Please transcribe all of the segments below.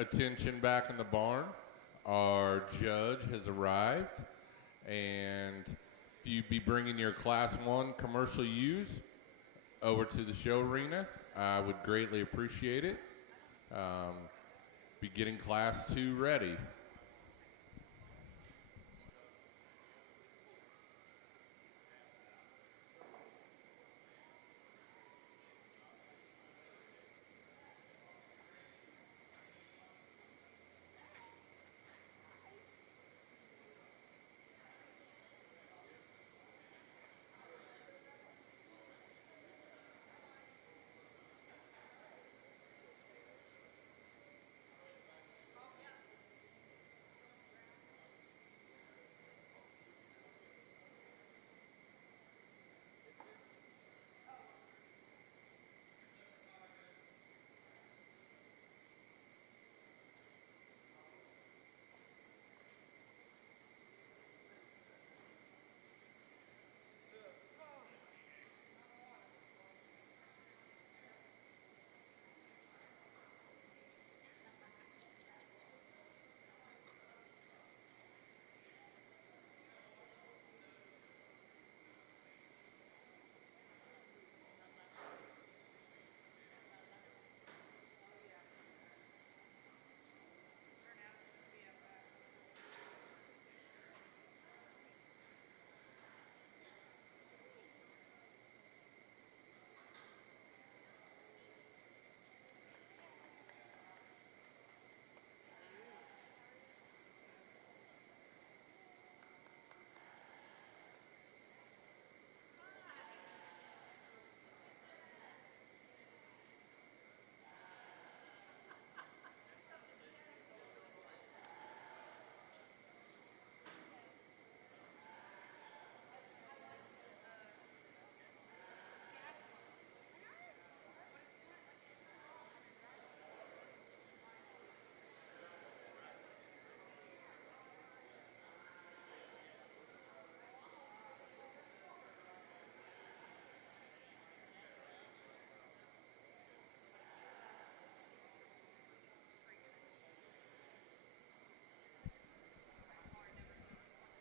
Attention back in the barn. Our judge has arrived, and if you'd be bringing your Class 1 commercial use over to the show arena, I would greatly appreciate it. Be getting Class 2 ready.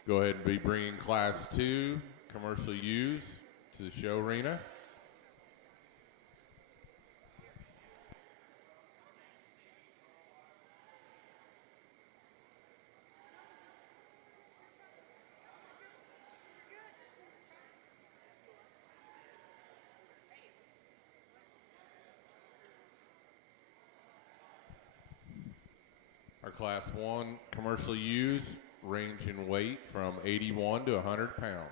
Go ahead and be bringing Class 2 commercial use to the show arena. Our Class 1 commercial use range in weight from 81 to 100 pounds.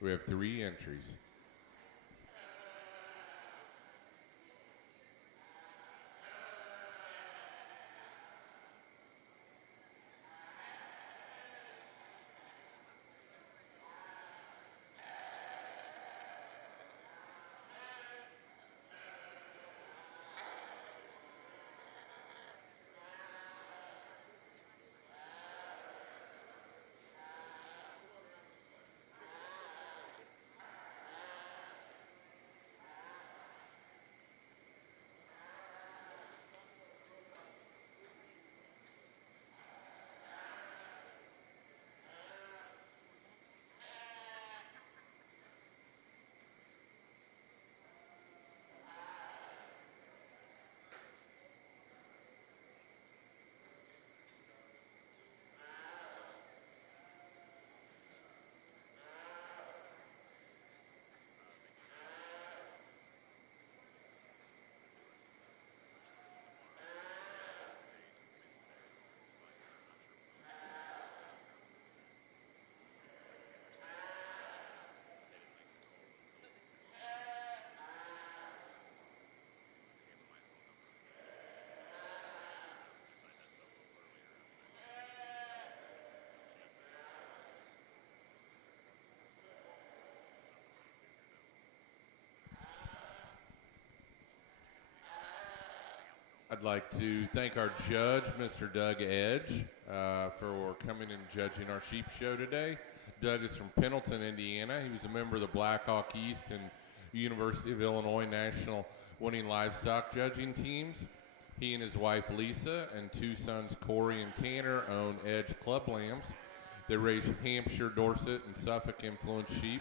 We have 3 entries. I'd like to thank our judge, Mr. Doug Edge, for coming and judging our sheep show today. Doug is from Pendleton, Indiana. He was a member of the Blackhawk East and University of Illinois national winning livestock judging teams. He and his wife Lisa and two sons Corey and Tanner own Edge Club Lambs. They raise Hampshire, Dorset, and Suffolk influence sheep.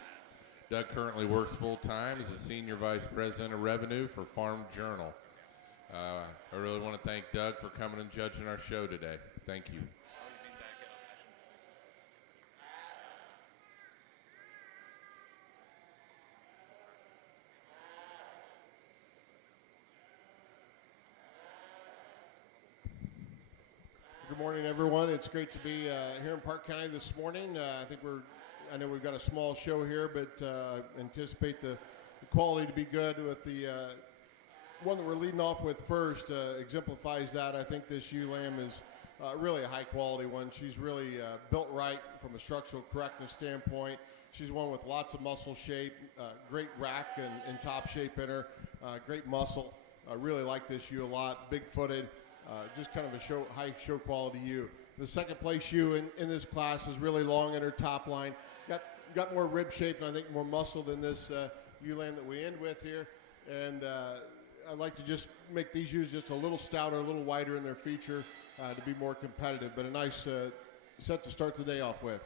Doug currently works full-time as a Senior Vice President of Revenue for Farm Journal. I really want to thank Doug for coming and judging our show today. Thank you. Good morning, everyone. It's great to be here in Parke County this morning. I know we've got a small show here, but anticipate the quality to be good with the one that we're leading off with first exemplifies that. I think this ewe lamb is really a high quality one. She's really built right from a structural correctness standpoint. She's one with lots of muscle shape, great rack and top shape in her, great muscle. I really like this ewe a lot, big footed. Just kind of a high show quality ewe. The second place ewe in this class is really long in her top line. Got more rib shape and I think more muscle than this ewe lamb that we end with here. And I'd like to just make these ewes just a little stouter, a little wider in their feature to be more competitive. But a nice set to start the day off with.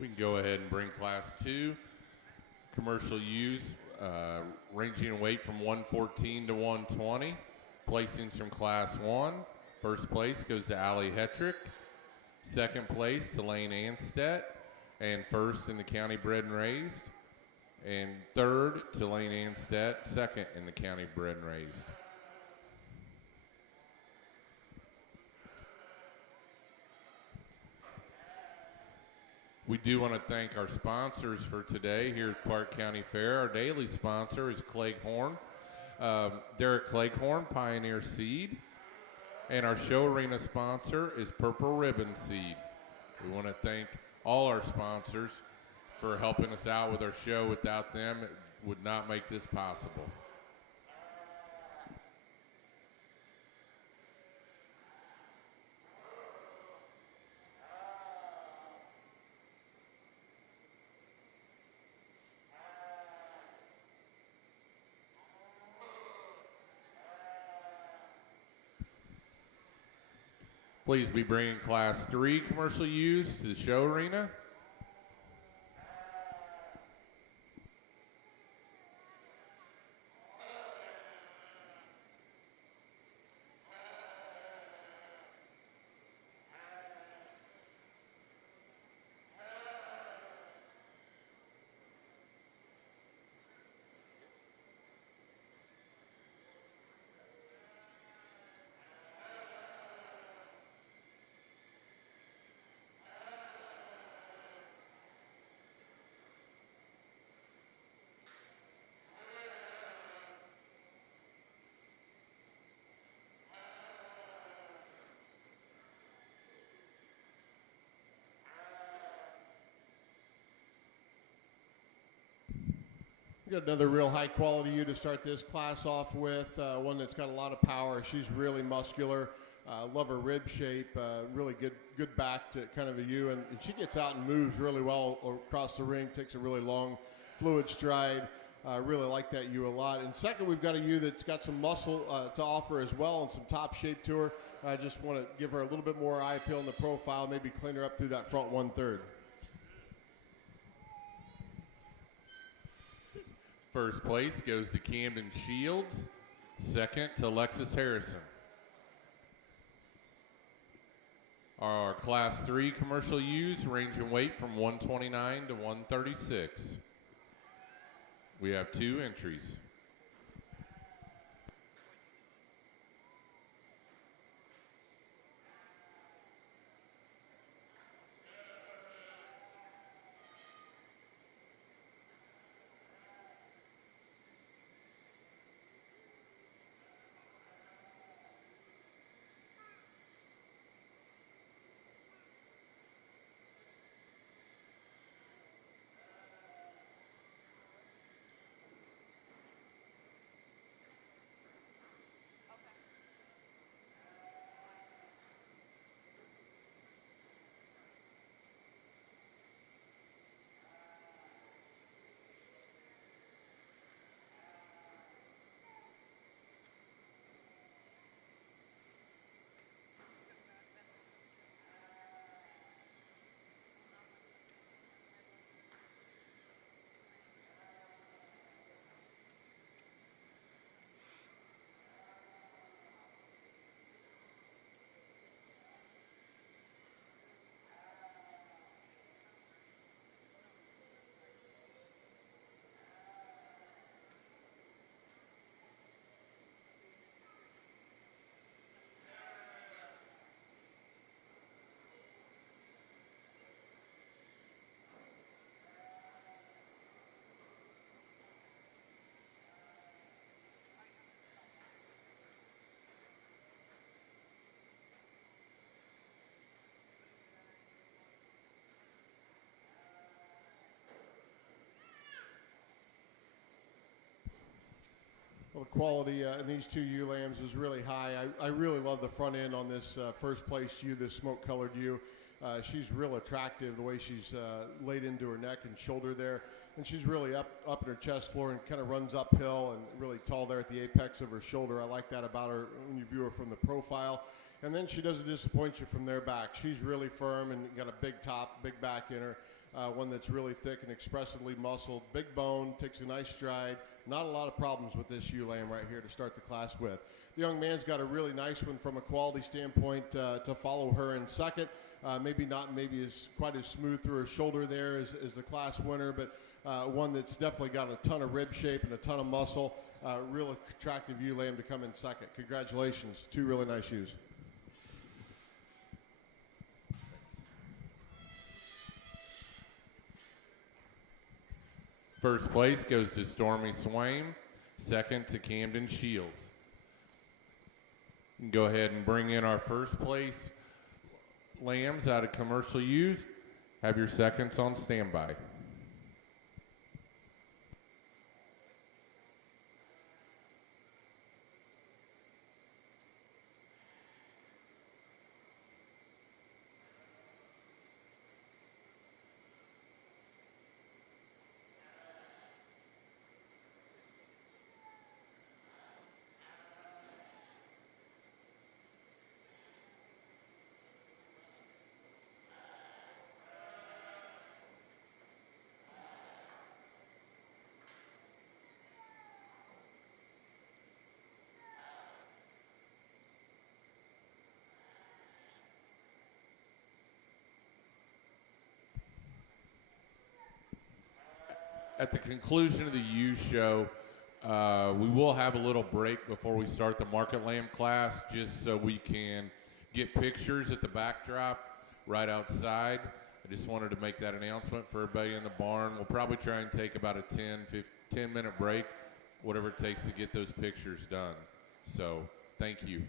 We can go ahead and bring Class 2. Commercial ewes ranging in weight from 114 to 120. Placings from Class 1. First place goes to Allie Hetrick. Second place to Lane Anstedt. And first in the county bred and raised. And third to Lane Anstedt, second in the county bred and raised. We do want to thank our sponsors for today here at Parke County Fair. Our daily sponsor is Cleghorn. Derek Cleghorn, Pioneer Seed. And our show arena sponsor is Purple Ribbon Seed. We want to thank all our sponsors for helping us out with our show. Without them, it would not make this possible. Please be bringing Class 3 commercial ewes to the show arena. We got another real high quality ewe to start this class off with, one that's got a lot of power. She's really muscular. Love her rib shape, really good back to kind of a ewe, and she gets out and moves really well across the ring, takes a really long fluid stride. Really like that ewe a lot. And second, we've got a ewe that's got some muscle to offer as well and some top shape to her. I just want to give her a little bit more eye appeal in the profile, maybe clean her up through that front 1/3. First place goes to Camden Shields. Second to Alexis Harrison. Our Class 3 commercial ewes range in weight from 129 to 136. We have 2 entries. quality in these two ewe lambs is really high. I really love the front end on this first place ewe, this smoke-colored ewe. She's real attractive, the way she's laid into her neck and shoulder there. And she's really up in her chest floor and kind of runs uphill and really tall there at the apex of her shoulder. I like that about her when you view her from the profile. And then she doesn't disappoint you from there back. She's really firm and got a big top, big back in her. One that's really thick and expressively muscled. Big bone, takes a nice stride. Not a lot of problems with this ewe lamb right here to start the class with. The young man's got a really nice one from a quality standpoint to follow her in second. Maybe not as quite as smooth through her shoulder there as the class winner, but one that's definitely got a ton of rib shape and a ton of muscle. Real attractive ewe lamb to come in second. Congratulations, two really nice ewes. First place goes to Stormy Swain, second to Camden Shields. You can go ahead and bring in our first place lambs out of commercial ewes. Have your seconds on standby. At the conclusion of the ewe show, we will have a little break before we start the market lamb class, just so we can get pictures at the backdrop right outside. I just wanted to make that announcement for everybody in the barn. We'll probably try and take about a 10-minute break, whatever it takes to get those pictures done. So, thank you.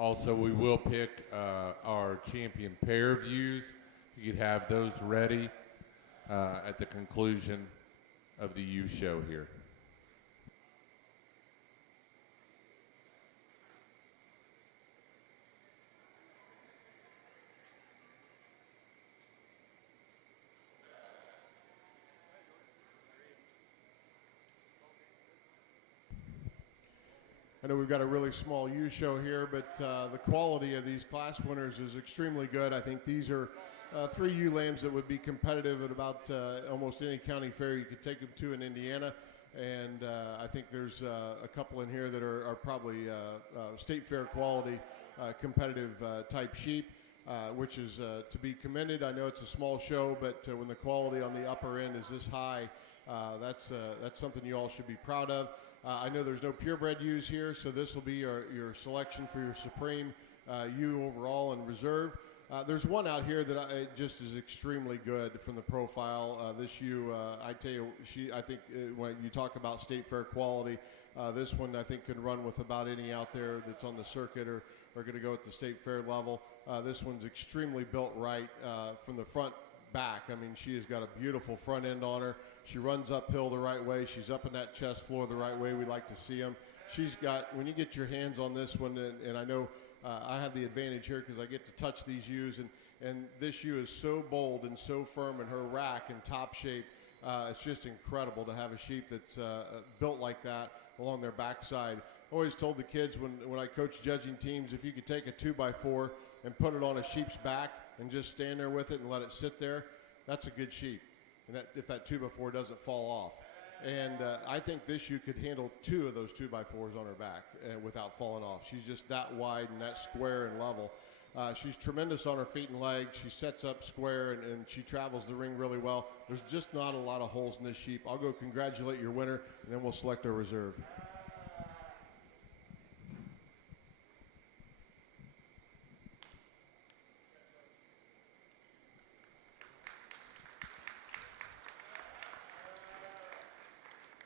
Also, we will pick our champion pair views. You could have those ready at the conclusion of the ewe show here. I know we've got a really small ewe show here, but the quality of these class winners is extremely good. I think these are three ewe lambs that would be competitive at about almost any county fair you could take them to in Indiana. And I think there's a couple in here that are probably state fair quality competitive type sheep, which is to be commended. I know it's a small show, but when the quality on the upper end is this high, that's something you all should be proud of. I know there's no purebred ewes here, so this will be your selection for your supreme ewe overall and reserve. There's one out here that just is extremely good from the profile. This ewe, I tell you, I think when you talk about state fair quality, this one I think can run with about any out there that's on the circuit or going to go at the state fair level. This one's extremely built right from the front back. I mean, she has got a beautiful front end on her. She runs uphill the right way. She's up in that chest floor the right way we like to see them. She's got, when you get your hands on this one, and I know I have the advantage here because I get to touch these ewes, and this ewe is so bold and so firm in her rack and top shape. It's just incredible to have a sheep that's built like that along their backside. I always told the kids when I coach judging teams, if you could take a 2x4 and put it on a sheep's back and just stand there with it and let it sit there, that's a good sheep. And that, if that 2x4 doesn't fall off. And I think this ewe could handle 2 of those 2x4s on her back without falling off. She's just that wide and that square and level. She's tremendous on her feet and legs. She sets up square and she travels the ring really well. There's just not a lot of holes in this sheep. I'll go congratulate your winner, and then we'll select our reserve.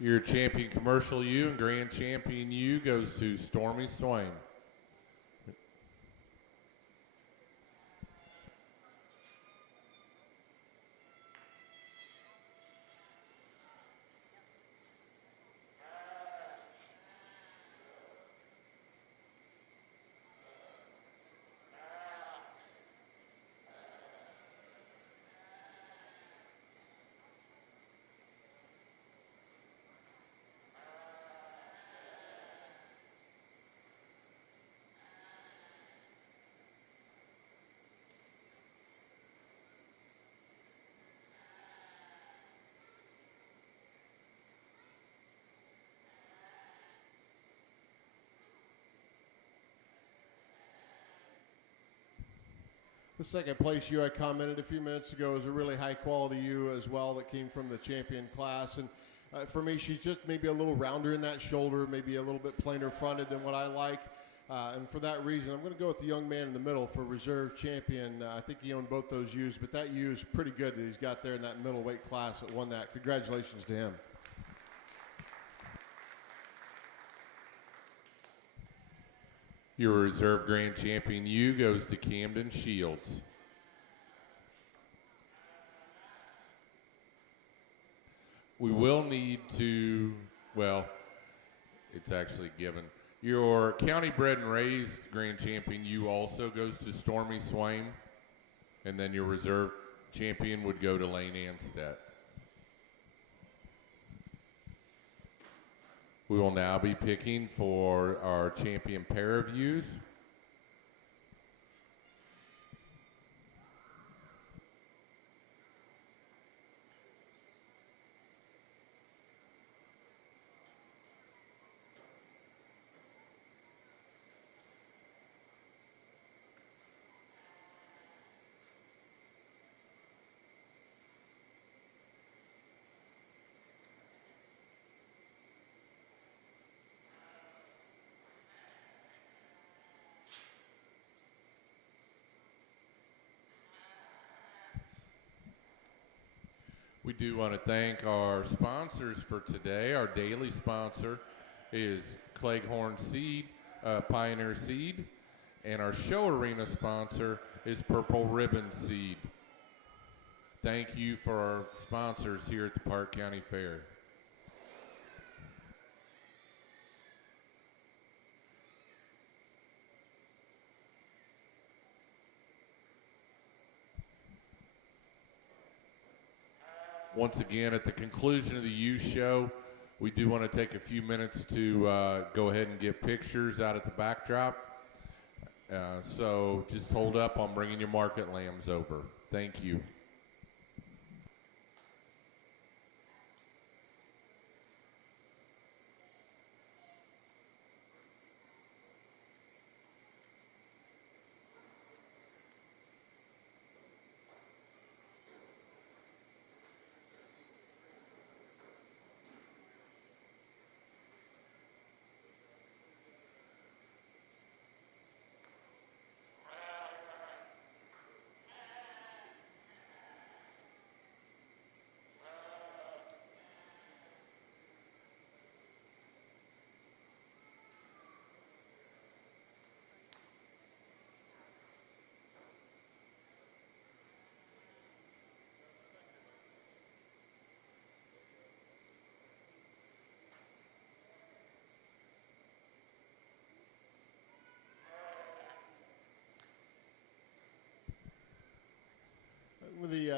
Your champion commercial ewe and grand champion ewe goes to Stormy Swain. The second place ewe I commented a few minutes ago is a really high quality ewe as well that came from the champion class. And for me, she's just maybe a little rounder in that shoulder, maybe a little bit plainer fronted than what I like. And for that reason, I'm going to go with the young man in the middle for reserve champion. I think he owned both those ewes, but that ewe is pretty good that he's got there in that middleweight class that won that. Congratulations to him. Your reserve grand champion ewe goes to Camden Shields. We will need to, well, it's actually given. Your county bred and raised grand champion ewe also goes to Stormy Swain, and then your reserve champion would go to Lane Anstead. We will now be picking for our champion pair of ewes. We do want to thank our sponsors for today. Our daily sponsor is Cleghorn Seed, Pioneer Seed, and our show arena sponsor is Purple Ribbon Seed. Thank you for our sponsors here at the Parke County Fair. Once again, at the conclusion of the youth show, we do want to take a few minutes to go ahead and get pictures out at the backdrop. So just hold up on bringing your market lambs over. Thank you.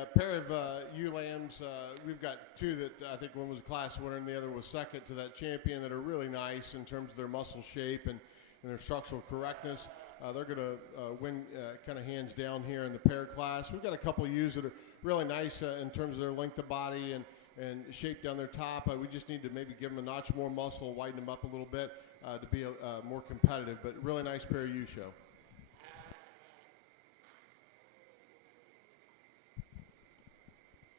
pair of ewe lambs, we've got two that I think one was a class winner and the other was second to that champion, that are really nice in terms of their muscle shape and their structural correctness. They're going to win kind of hands down here in the pair class. We've got a couple of ewes that are really nice in terms of their length of body and shape down their top. We just need to maybe give them a notch more muscle, widen them up a little bit to be more competitive. But really nice pair of ewe show.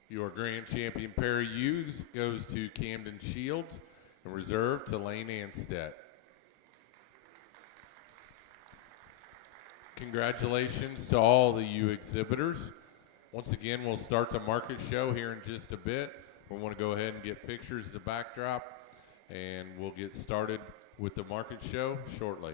Your grand champion pair of ewes goes to Camden Shields and reserved to Lane Anstead. Congratulations to all the ewe exhibitors. Once again, we'll start the market show here in just a bit. We want to go ahead and get pictures of the backdrop, and we'll get started with the market show shortly.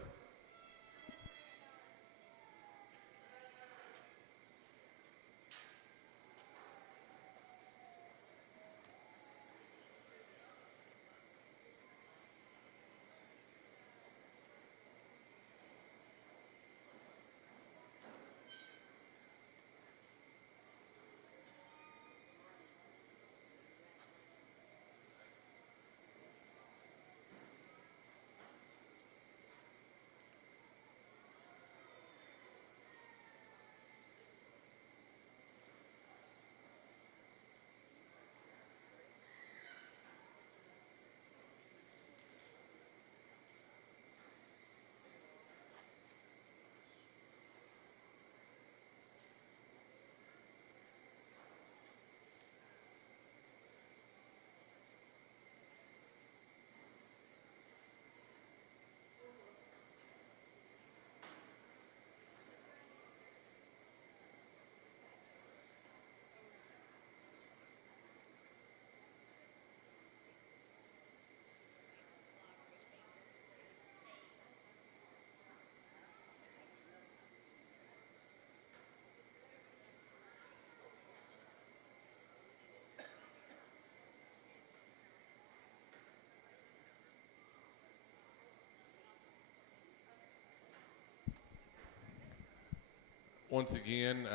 Once again,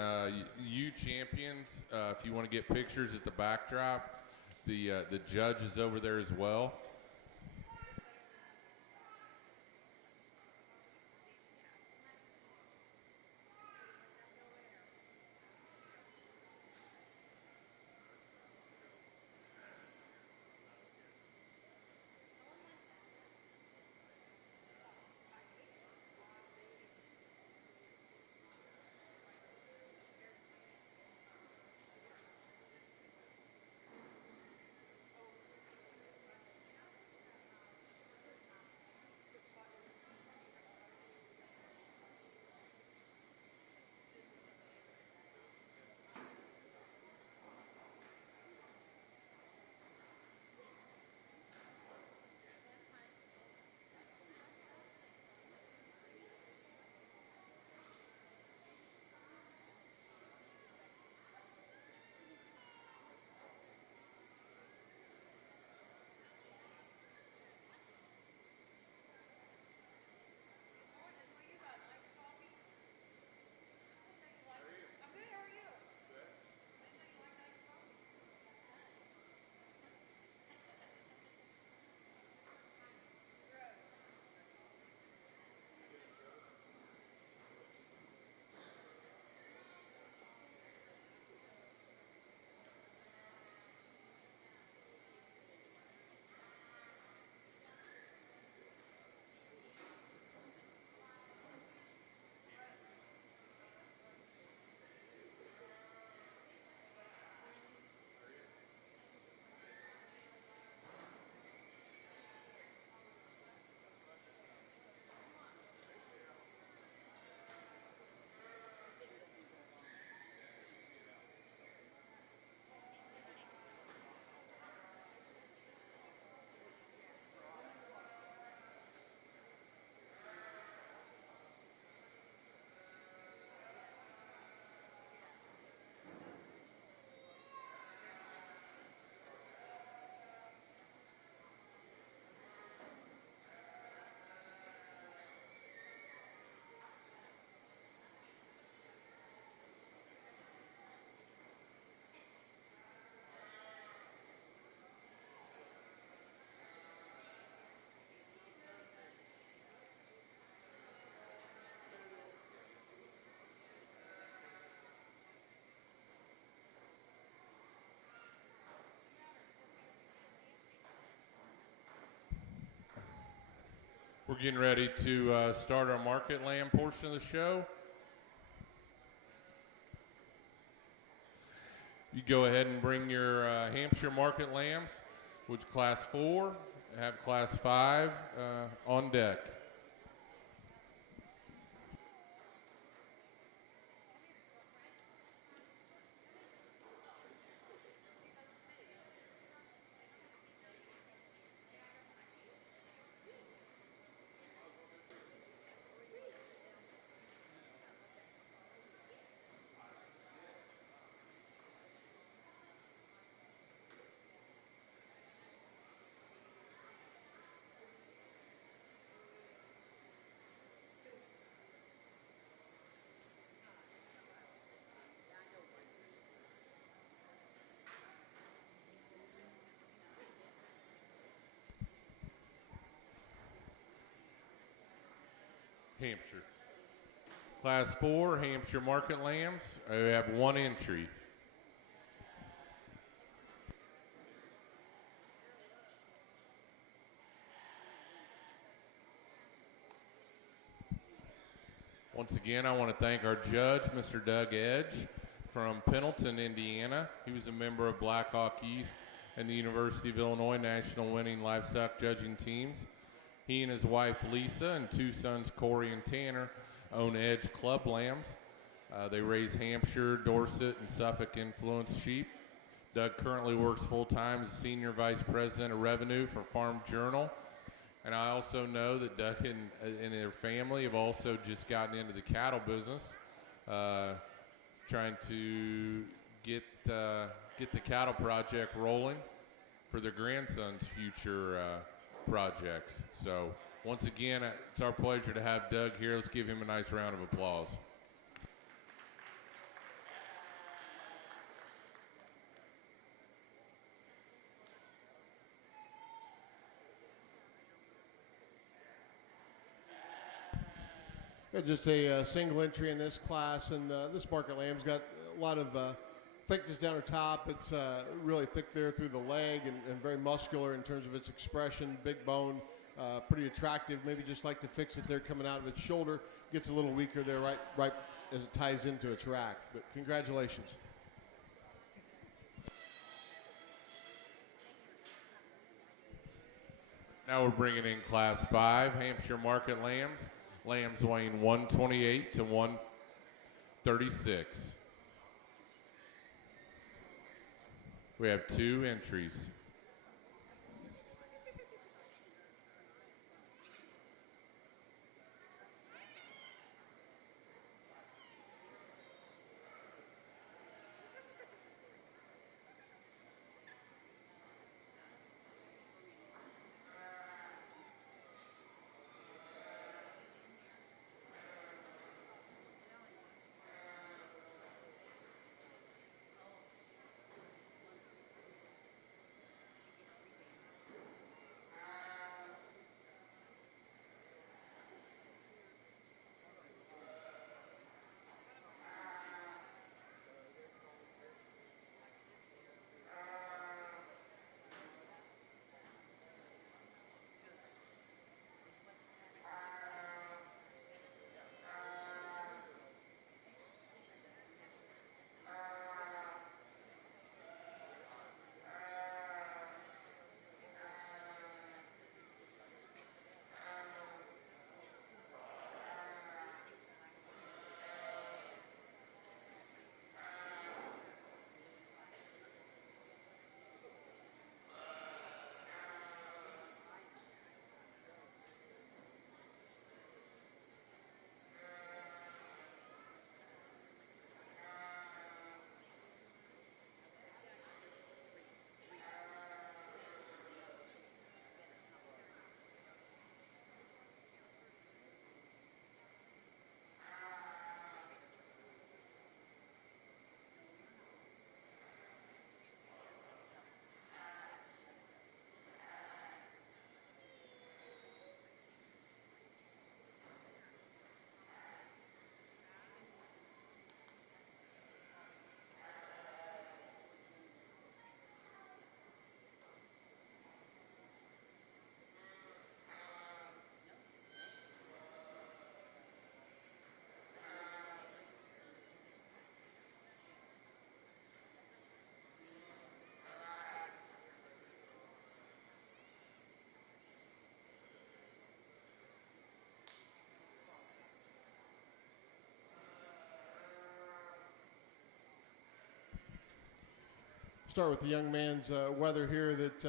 you champions, if you want to get pictures at the backdrop, the judge is over there as well. We're getting ready to start our market lamb portion of the show. You go ahead and bring your Hampshire market lambs, which class 4, have class 5 on deck. Hampshire. Class 4, Hampshire market lambs. We have 1 entry. Once again, I want to thank our judge, Mr. Doug Edge from Pendleton, Indiana. He was a member of Blackhawk East and the University of Illinois national winning livestock judging teams. He and his wife, Lisa, and 2 sons, Corey and Tanner, own Edge Club Lambs. They raise Hampshire, Dorset, and Suffolk influenced sheep. Doug currently works full-time as Senior Vice President of Revenue for Farm Journal. And I also know that Doug and their family have also just gotten into the cattle business, trying to get the cattle project rolling for their grandson's future projects. So once again, it's our pleasure to have Doug here. Let's give him a nice round of applause. Just a single entry in this class, and this market lamb's got a lot of thickness down the top. It's really thick there through the leg and very muscular in terms of its expression, big bone, pretty attractive. Maybe just like to fix it there coming out of its shoulder. Gets a little weaker there right as it ties into its rack. But congratulations. Now we're bringing in class 5, Hampshire market lambs. Lambs weighing 128 to 136. We have 2 entries. start with the young man's weather here that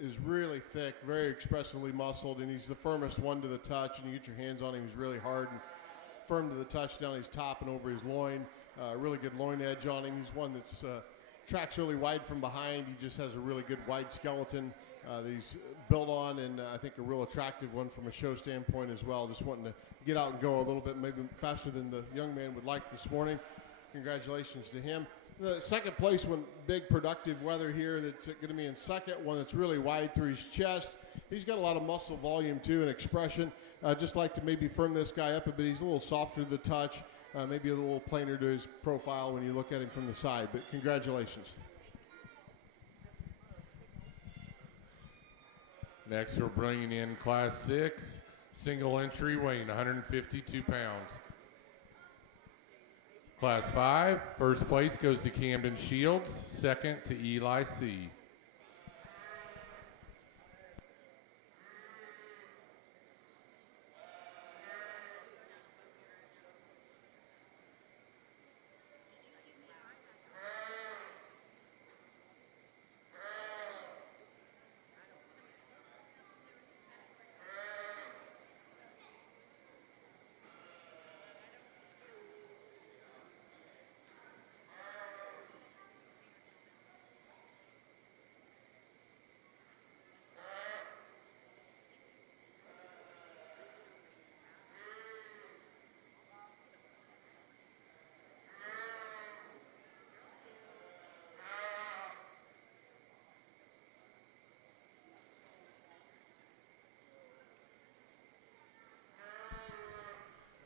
is really thick, very expressively muscled, and he's the firmest one to the touch. And you get your hands on him, he's really hard and firm to the touch down his top and over his loin. Really good loin edge on him. He's one that's tracks really wide from behind. He just has a really good wide skeleton that he's built on, and I think a real attractive one from a show standpoint as well. Just wanting to get out and go a little bit, maybe faster than the young man would like this morning. Congratulations to him. The second place one, big productive weather here that's going to be in second, one that's really wide through his chest. He's got a lot of muscle volume too and expression. Just like to maybe firm this guy up a bit. He's a little softer to the touch, maybe a little plainer to his profile when you look at him from the side, but congratulations. Next, we're bringing in Class 6, single entry, weighing 152 pounds. Class 5, first place goes to Camden Shields, second to Eli C.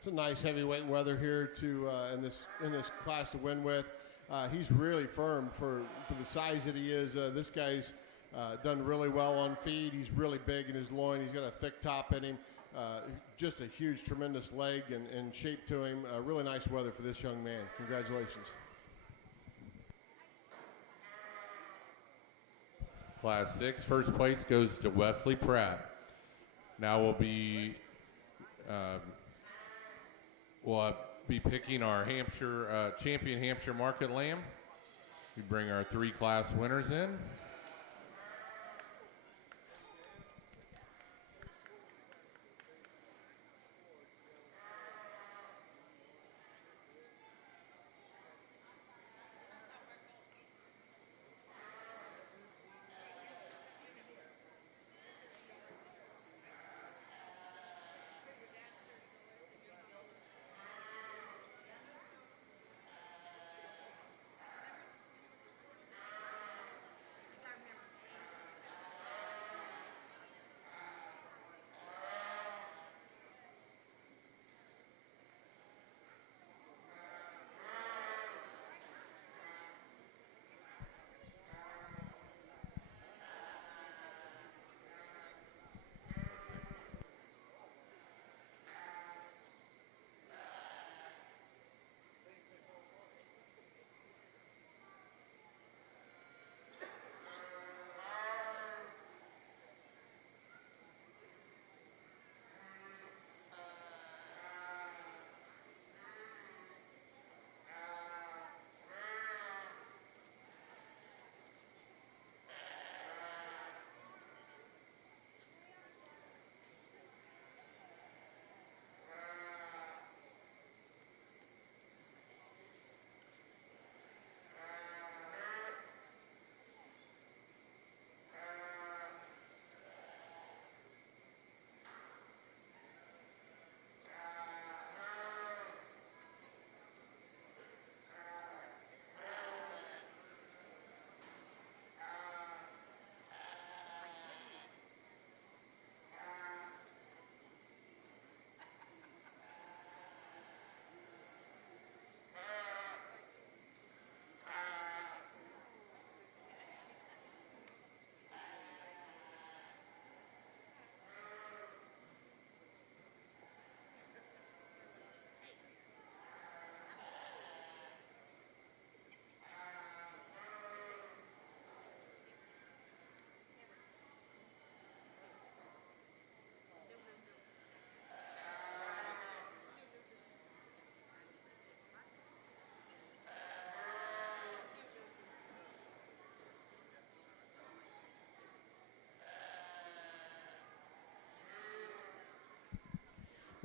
It's a nice heavyweight weather here to in this class to win with. He's really firm for the size that he is. This guy's done really well on feed. He's really big in his loin. He's got a thick top in him. Just a huge, tremendous leg and shape to him. Really nice weather for this young man. Congratulations. Class 6, first place goes to Wesley Pratt. Now we'll be picking our champion Hampshire Market Lamb. We bring our 3 class winners in.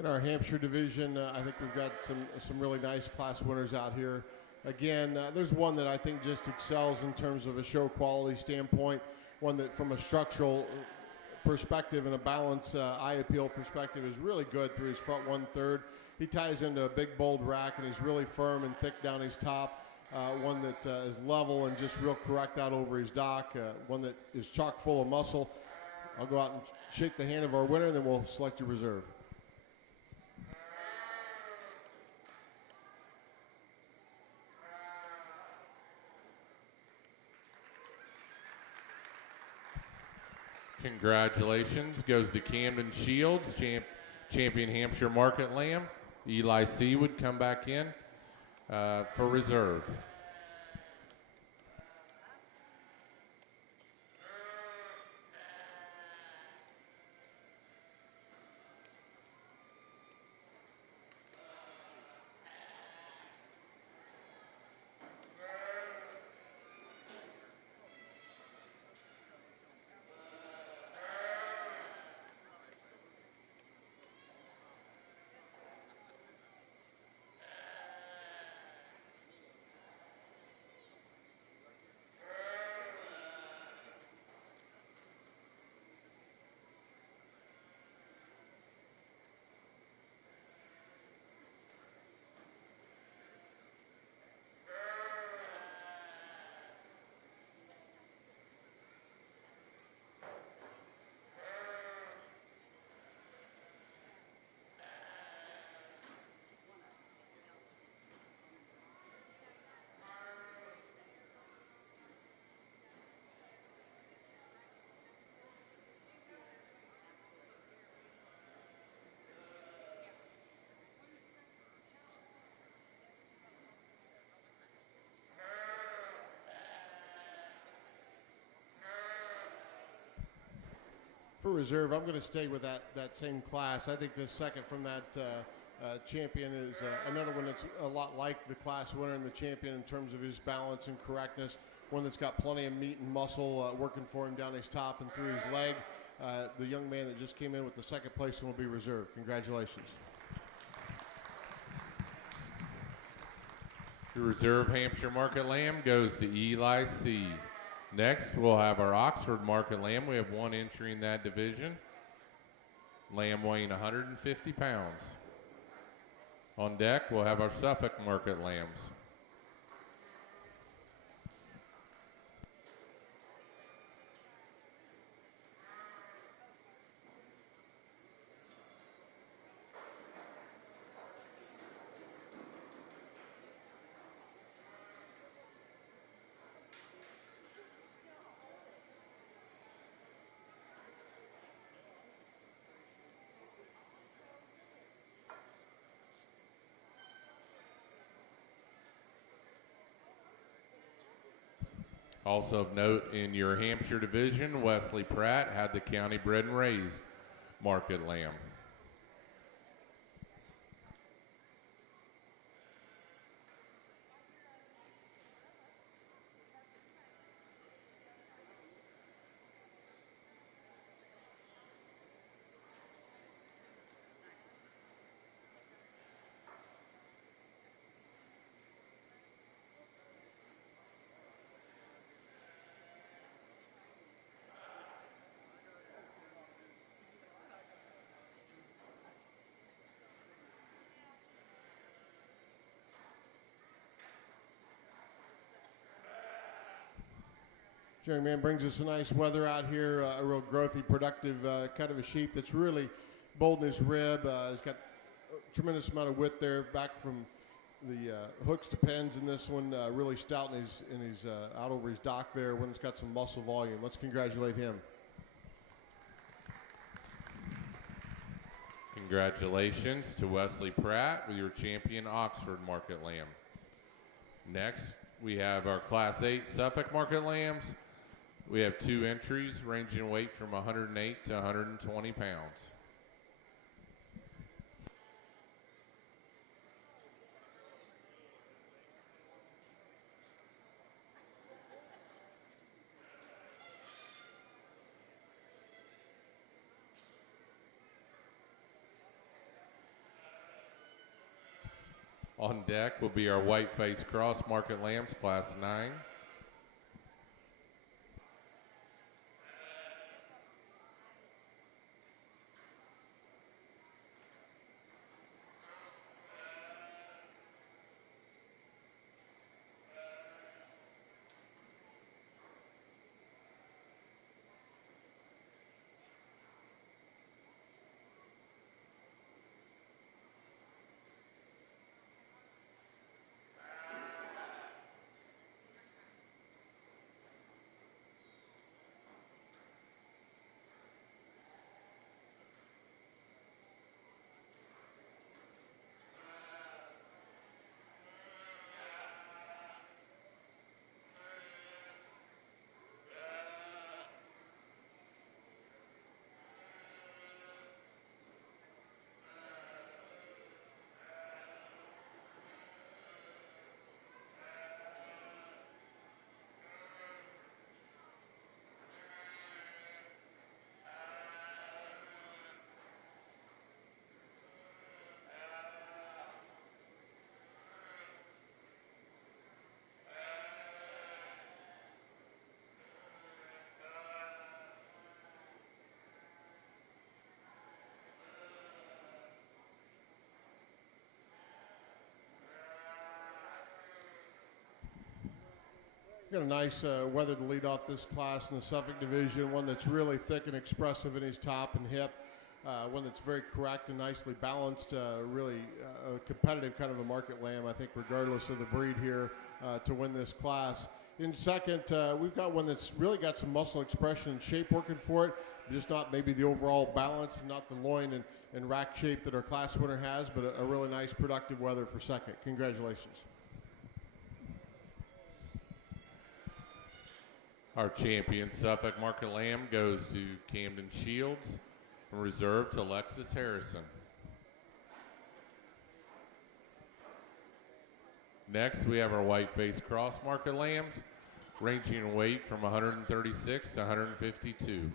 In our Hampshire division, I think we've got some really nice class winners out here. Again, there's one that I think just excels in terms of a show quality standpoint, one that from a structural perspective and a balance eye appeal perspective is really good through his front 1/3. He ties into a big bold rack and he's really firm and thick down his top. One that is level and just real correct out over his dock. One that is chock full of muscle. I'll go out and shake the hand of our winner, then we'll select your reserve. Congratulations goes to Camden Shields, champion Hampshire Market Lamb. Eli C. would come back in for reserve. For reserve, I'm going to stay with that same class. I think this second from that champion is another one that's a lot like the class winner and the champion in terms of his balance and correctness. One that's got plenty of meat and muscle working for him down his top and through his leg. The young man that just came in with the second place will be reserved. Congratulations. The reserve Hampshire Market Lamb goes to Eli C. Next, we'll have our Oxford Market Lamb. We have one entry in that division. Lamb weighing 150 pounds. On deck, we'll have our Suffolk Market Lambs. Also of note, in your Hampshire division, Wesley Pratt had the county bred and raised Market Lamb. Young man brings us a nice weather out here, a real growthy, productive kind of a sheep that's really bold in his rib. He's got a tremendous amount of width there, back from the hooks to pens in this one, really stout in his out over his dock there, one that's got some muscle volume. Let's congratulate him. Congratulations to Wesley Pratt with your champion Oxford Market Lamb. Next, we have our Class 8 Suffolk Market Lambs. We have two entries ranging in weight from 108 to 120 pounds. On deck will be our white-faced cross market lambs, class 9. Got a nice weather to lead off this class in the Suffolk division, one that's really thick and expressive in his top and hip, one that's very correct and nicely balanced, really a competitive kind of a market lamb, I think, regardless of the breed here to win this class. In second, we've got one that's really got some muscle expression and shape working for it, just not maybe the overall balance, not the loin and rack shape that our class winner has, but a really nice productive weather for second. Congratulations. Our champion Suffolk Market Lamb goes to Camden Shields, from reserve to Alexis Harrison. Next, we have our white-faced cross market lambs, ranging in weight from 136 to 152.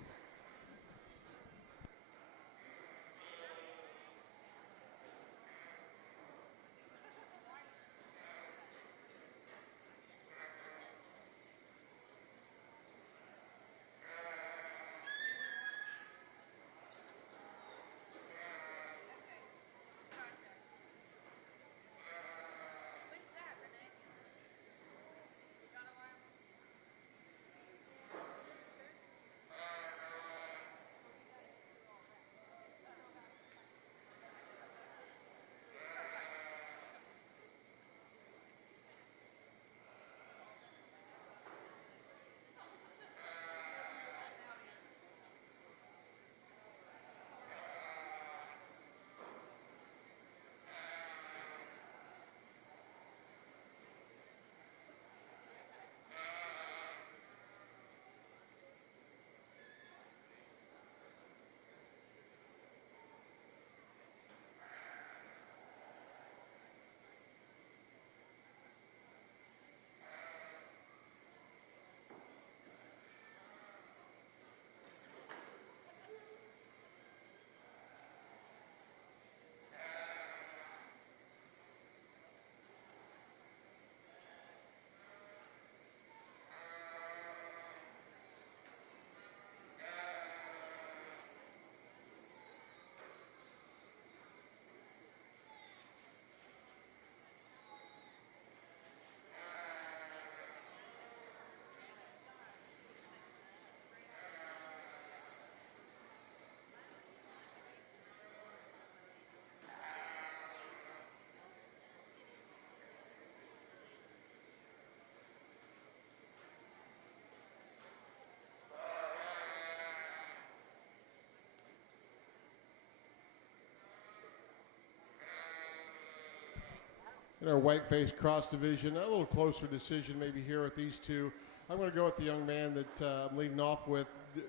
In our white-faced cross division, a little closer decision maybe here with these two. I'm going to go with the young man that I'm leading off with,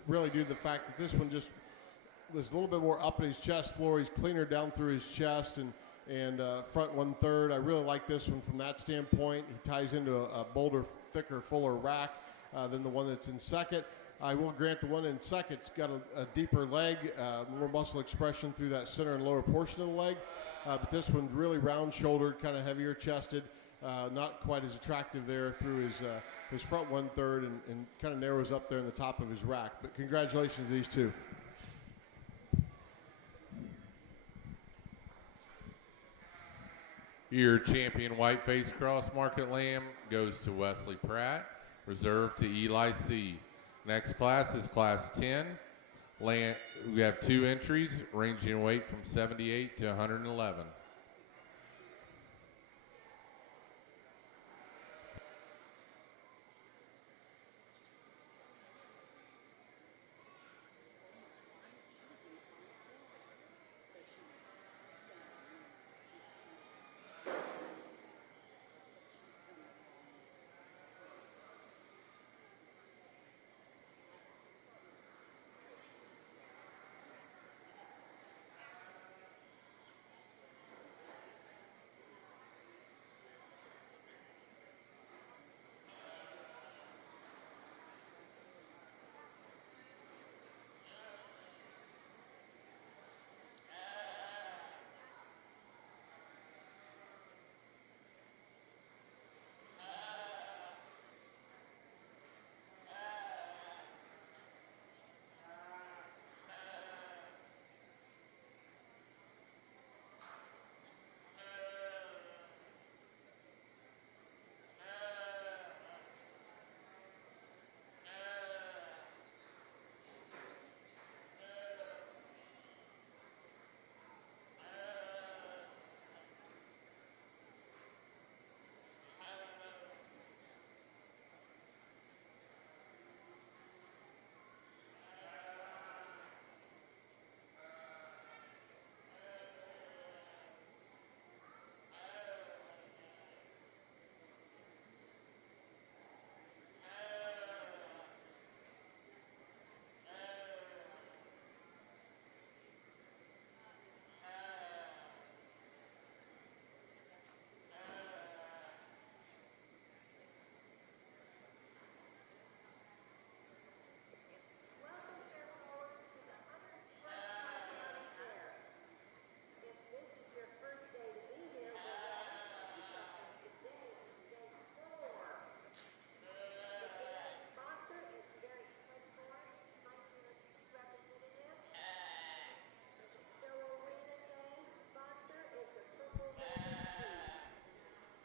really due to the fact that this one just was a little bit more up in his chest floor. He's cleaner down through his chest and front 1/3. I really like this one from that standpoint. He ties into a bolder, thicker, fuller rack than the one that's in second. I will grant the one in second's got a deeper leg, more muscle expression through that center and lower portion of the leg. But this one's really round-shouldered, kind of heavier chested, not quite as attractive there through his front 1/3 and kind of narrows up there in the top of his rack. But congratulations to these two. Your champion whiteface cross market lamb goes to Wesley Pratt, reserved to Eli C. Next class is class 10. We have 2 entries ranging in weight from 78 to 111.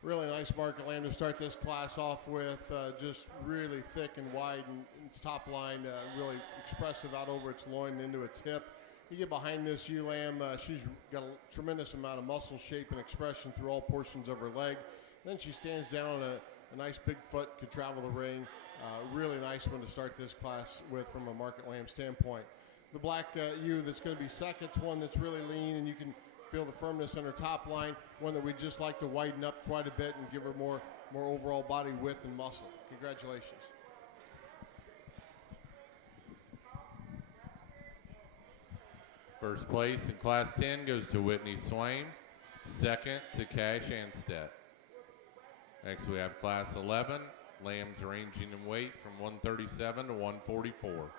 Really nice market lamb to start this class off with, just really thick and wide, and its top line really expressive out over its loin and into its hip. You get behind this ewe lamb, she's got a tremendous amount of muscle shape and expression through all portions of her leg. Then she stands down on a nice big foot, could travel the ring. Really nice one to start this class with from a market lamb standpoint. The black ewe that's going to be second, it's one that's really lean, and you can feel the firmness on her top line, one that we'd just like to widen up quite a bit and give her more overall body width and muscle. Congratulations. First place in class 10 goes to Whitney Swain, second to Cash Anstead. Next we have class 11, lambs ranging in weight from 137 to 144.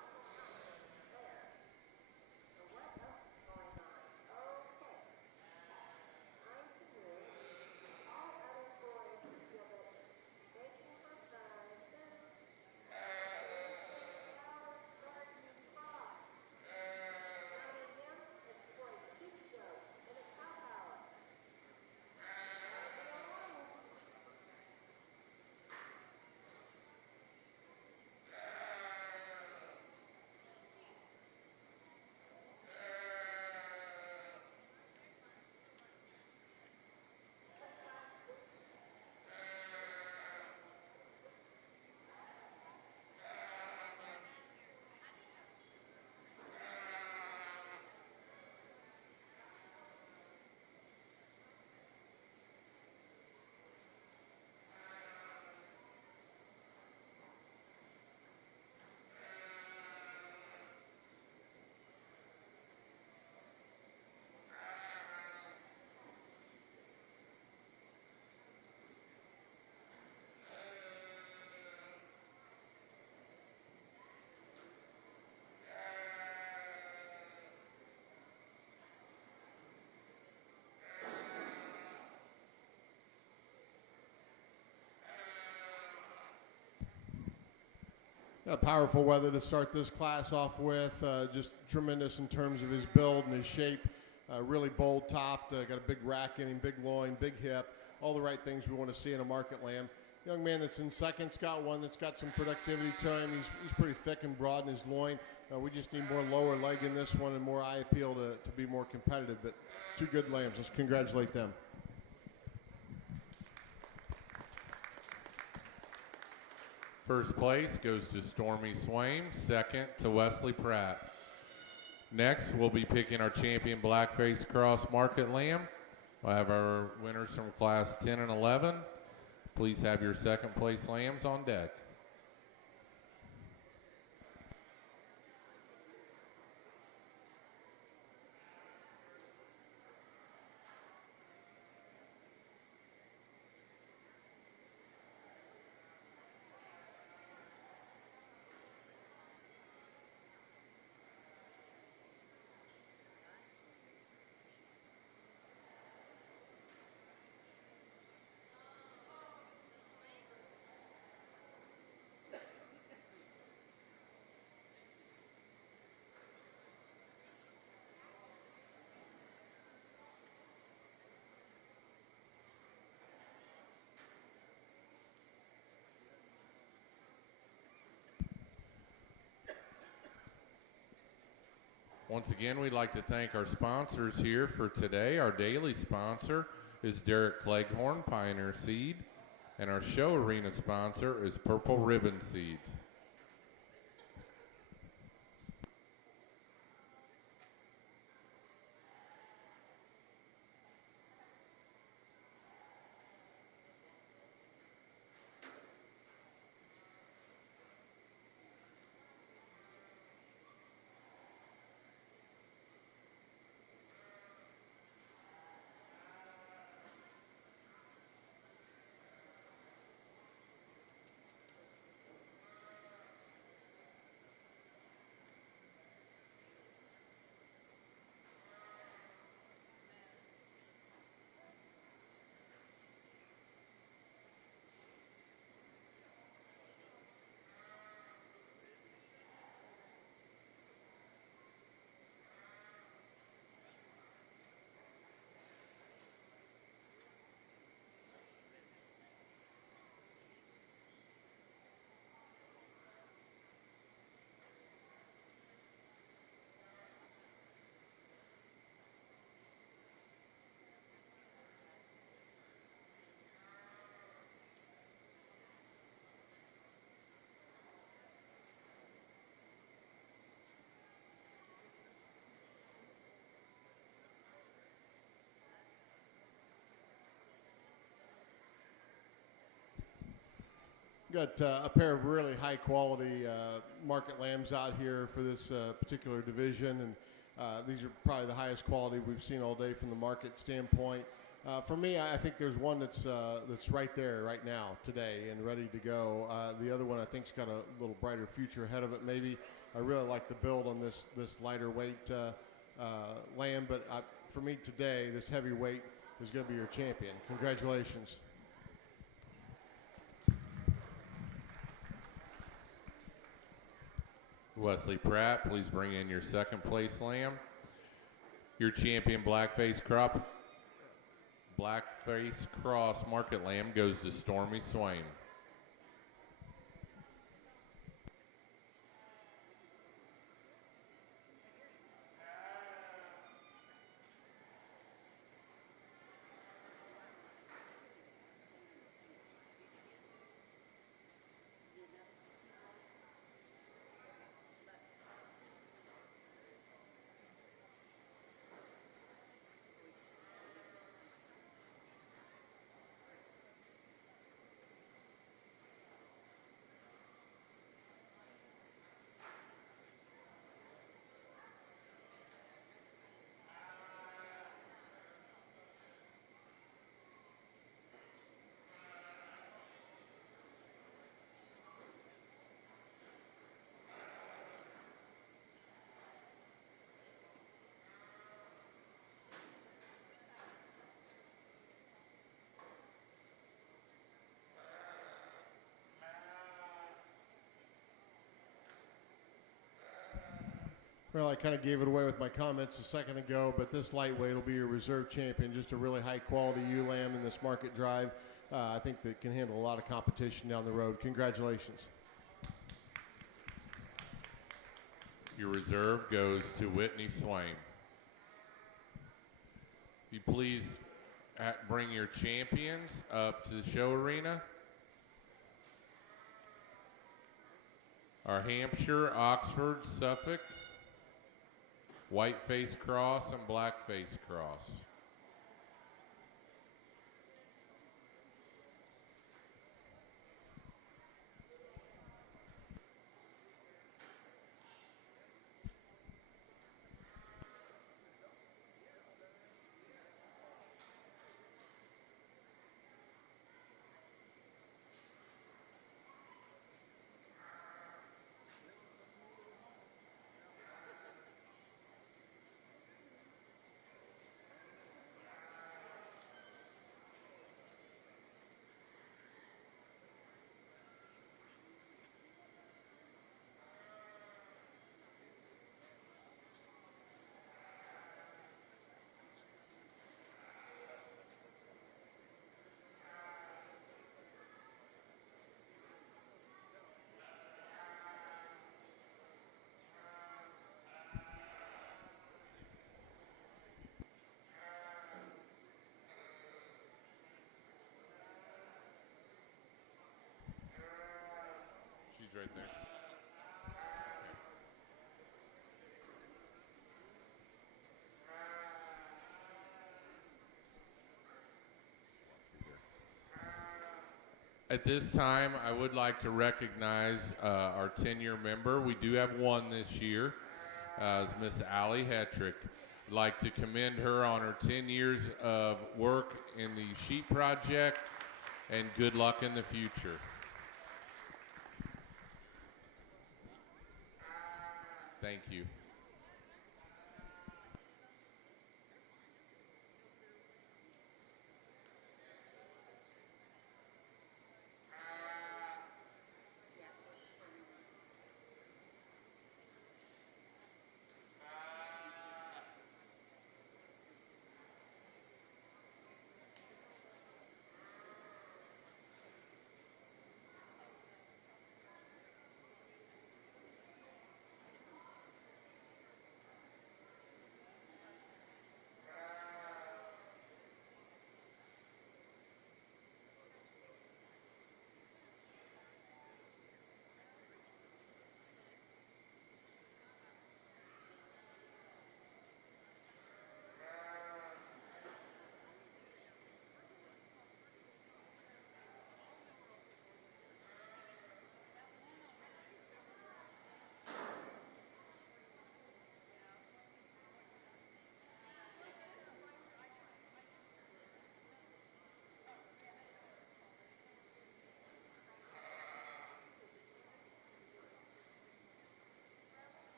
Powerful weather to start this class off with. Just tremendous in terms of his build and his shape. Really bold topped. Got a big rack in him, big loin, big hip. All the right things we want to see in a market lamb. Young man that's in second's got one that's got some productivity to him. He's pretty thick and broad in his loin. We just need more lower leg in this one and more eye appeal to be more competitive. But two good lambs. Let's congratulate them. First place goes to Stormy Swain, second to Wesley Pratt. Next, we'll be picking our champion Blackface Cross Market Lamb. We'll have our winners from class 10 and 11. Please have your second place lambs on deck. Once again, we'd like to thank our sponsors here for today. Our daily sponsor is Derek Cleghorn, Pioneer Seed, and our show arena sponsor is Purple Ribbon Seeds. Got a pair of really high quality market lambs out here for this particular division, and these are probably the highest quality we've seen all day from the market standpoint. For me, I think there's one that's right there right now today and ready to go. The other one I think's got a little brighter future ahead of it maybe. I really like the build on this lighter weight lamb, but for me today, this heavyweight is going to be your champion. Congratulations. Wesley Pratt, please bring in your second place lamb. Your champion Blackface Cross Market Lamb goes to Stormy Swain. Well, I kind of gave it away with my comments a second ago, but this lightweight will be your reserve champion. Just a really high-quality ewe lamb in this market drive. I think that can handle a lot of competition down the road. Congratulations. Your reserve goes to Whitney Swain. You please bring your champions up to the show arena. Our Hampshire, Oxford, Suffolk, white face cross and black face cross. She's right there. At this time, I would like to recognize our 10-year member. We do have one this year, is Miss Allie Hetrick. I'd like to commend her on her 10 years of work in the sheep project, and good luck in the future. Thank you.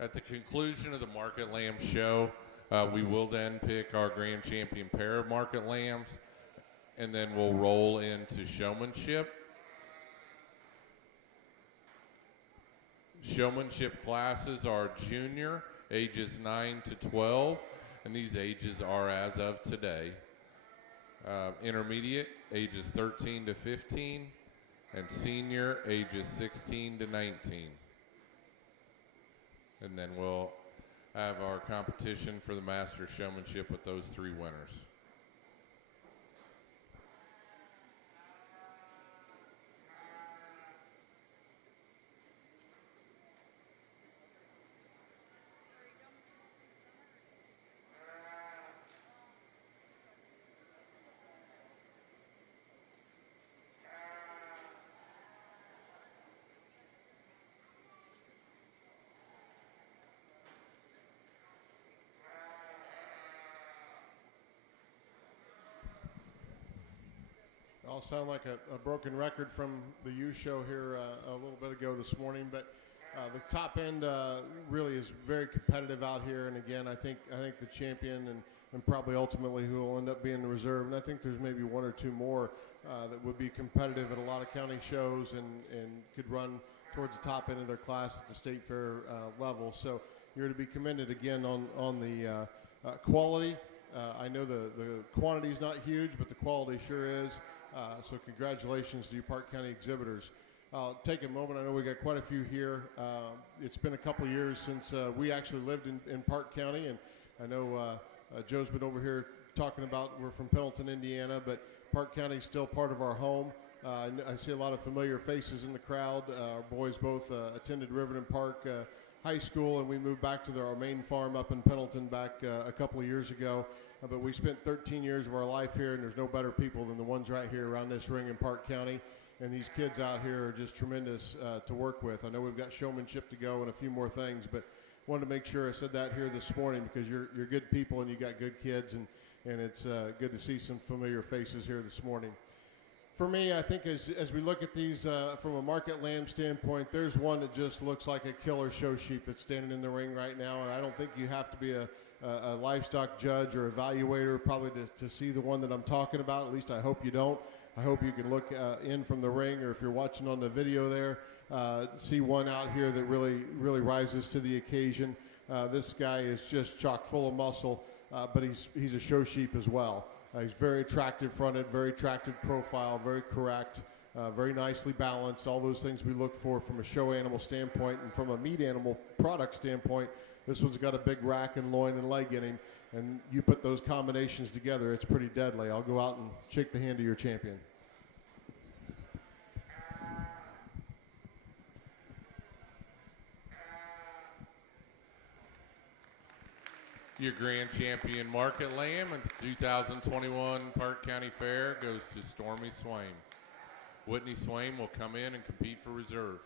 At the conclusion of the Market Lamb show, we will then pick our grand champion pair of Market Lambs, and then we'll roll into showmanship. Showmanship classes are junior, ages 9 to 12, and these ages are as of today. Intermediate, ages 13 to 15, and senior, ages 16 to 19. And then we'll have our competition for the Master Showmanship with those three winners. All sound like a broken record from the U show here a little bit ago this morning, but The top end really is very competitive out here, and again, I think the champion and probably ultimately who will end up being the reserve, and I think there's maybe one or two more that would be competitive at a lot of county shows and could run towards the top end of their class at the state fair level. So you're to be commended again on the quality. I know the quantity is not huge, but the quality sure is. So congratulations to you Parke County exhibitors. I'll take a moment. I know we got quite a few here. It's been a couple of years since we actually lived in Parke County, and I know Joe's been over here talking about we're from Pendleton, Indiana, but Parke County is still part of our home. I see a lot of familiar faces in the crowd. Our boys both attended Riverton Park High School, and we moved back to our main farm up in Pendleton back a couple of years ago. But we spent 13 years of our life here, and there's no better people than the ones right here around this ring in Parke County. And these kids out here are just tremendous to work with. I know we've got showmanship to go and a few more things, but wanted to make sure I said that here this morning because you're good people and you got good kids, and it's good to see some familiar faces here this morning. For me, I think as we look at these from a market lamb standpoint, there's one that just looks like a killer show sheep that's standing in the ring right now, and I don't think you have to be a livestock judge or evaluator probably to see the one that I'm talking about. At least I hope you don't. I hope you can look in from the ring, or if you're watching on the video there, see one out here that really rises to the occasion. This guy is just chock full of muscle, but he's a show sheep as well. He's very attractive fronted, very attractive profile, very correct, very nicely balanced, all those things we look for from a show animal standpoint. And from a meat animal product standpoint, this one's got a big rack and loin and leg in him, and you put those combinations together, it's pretty deadly. I'll go out and shake the hand of your champion. Your grand champion market lamb at the 2021 Parke County Fair goes to Stormy Swain. Whitney Swain will come in and compete for reserve.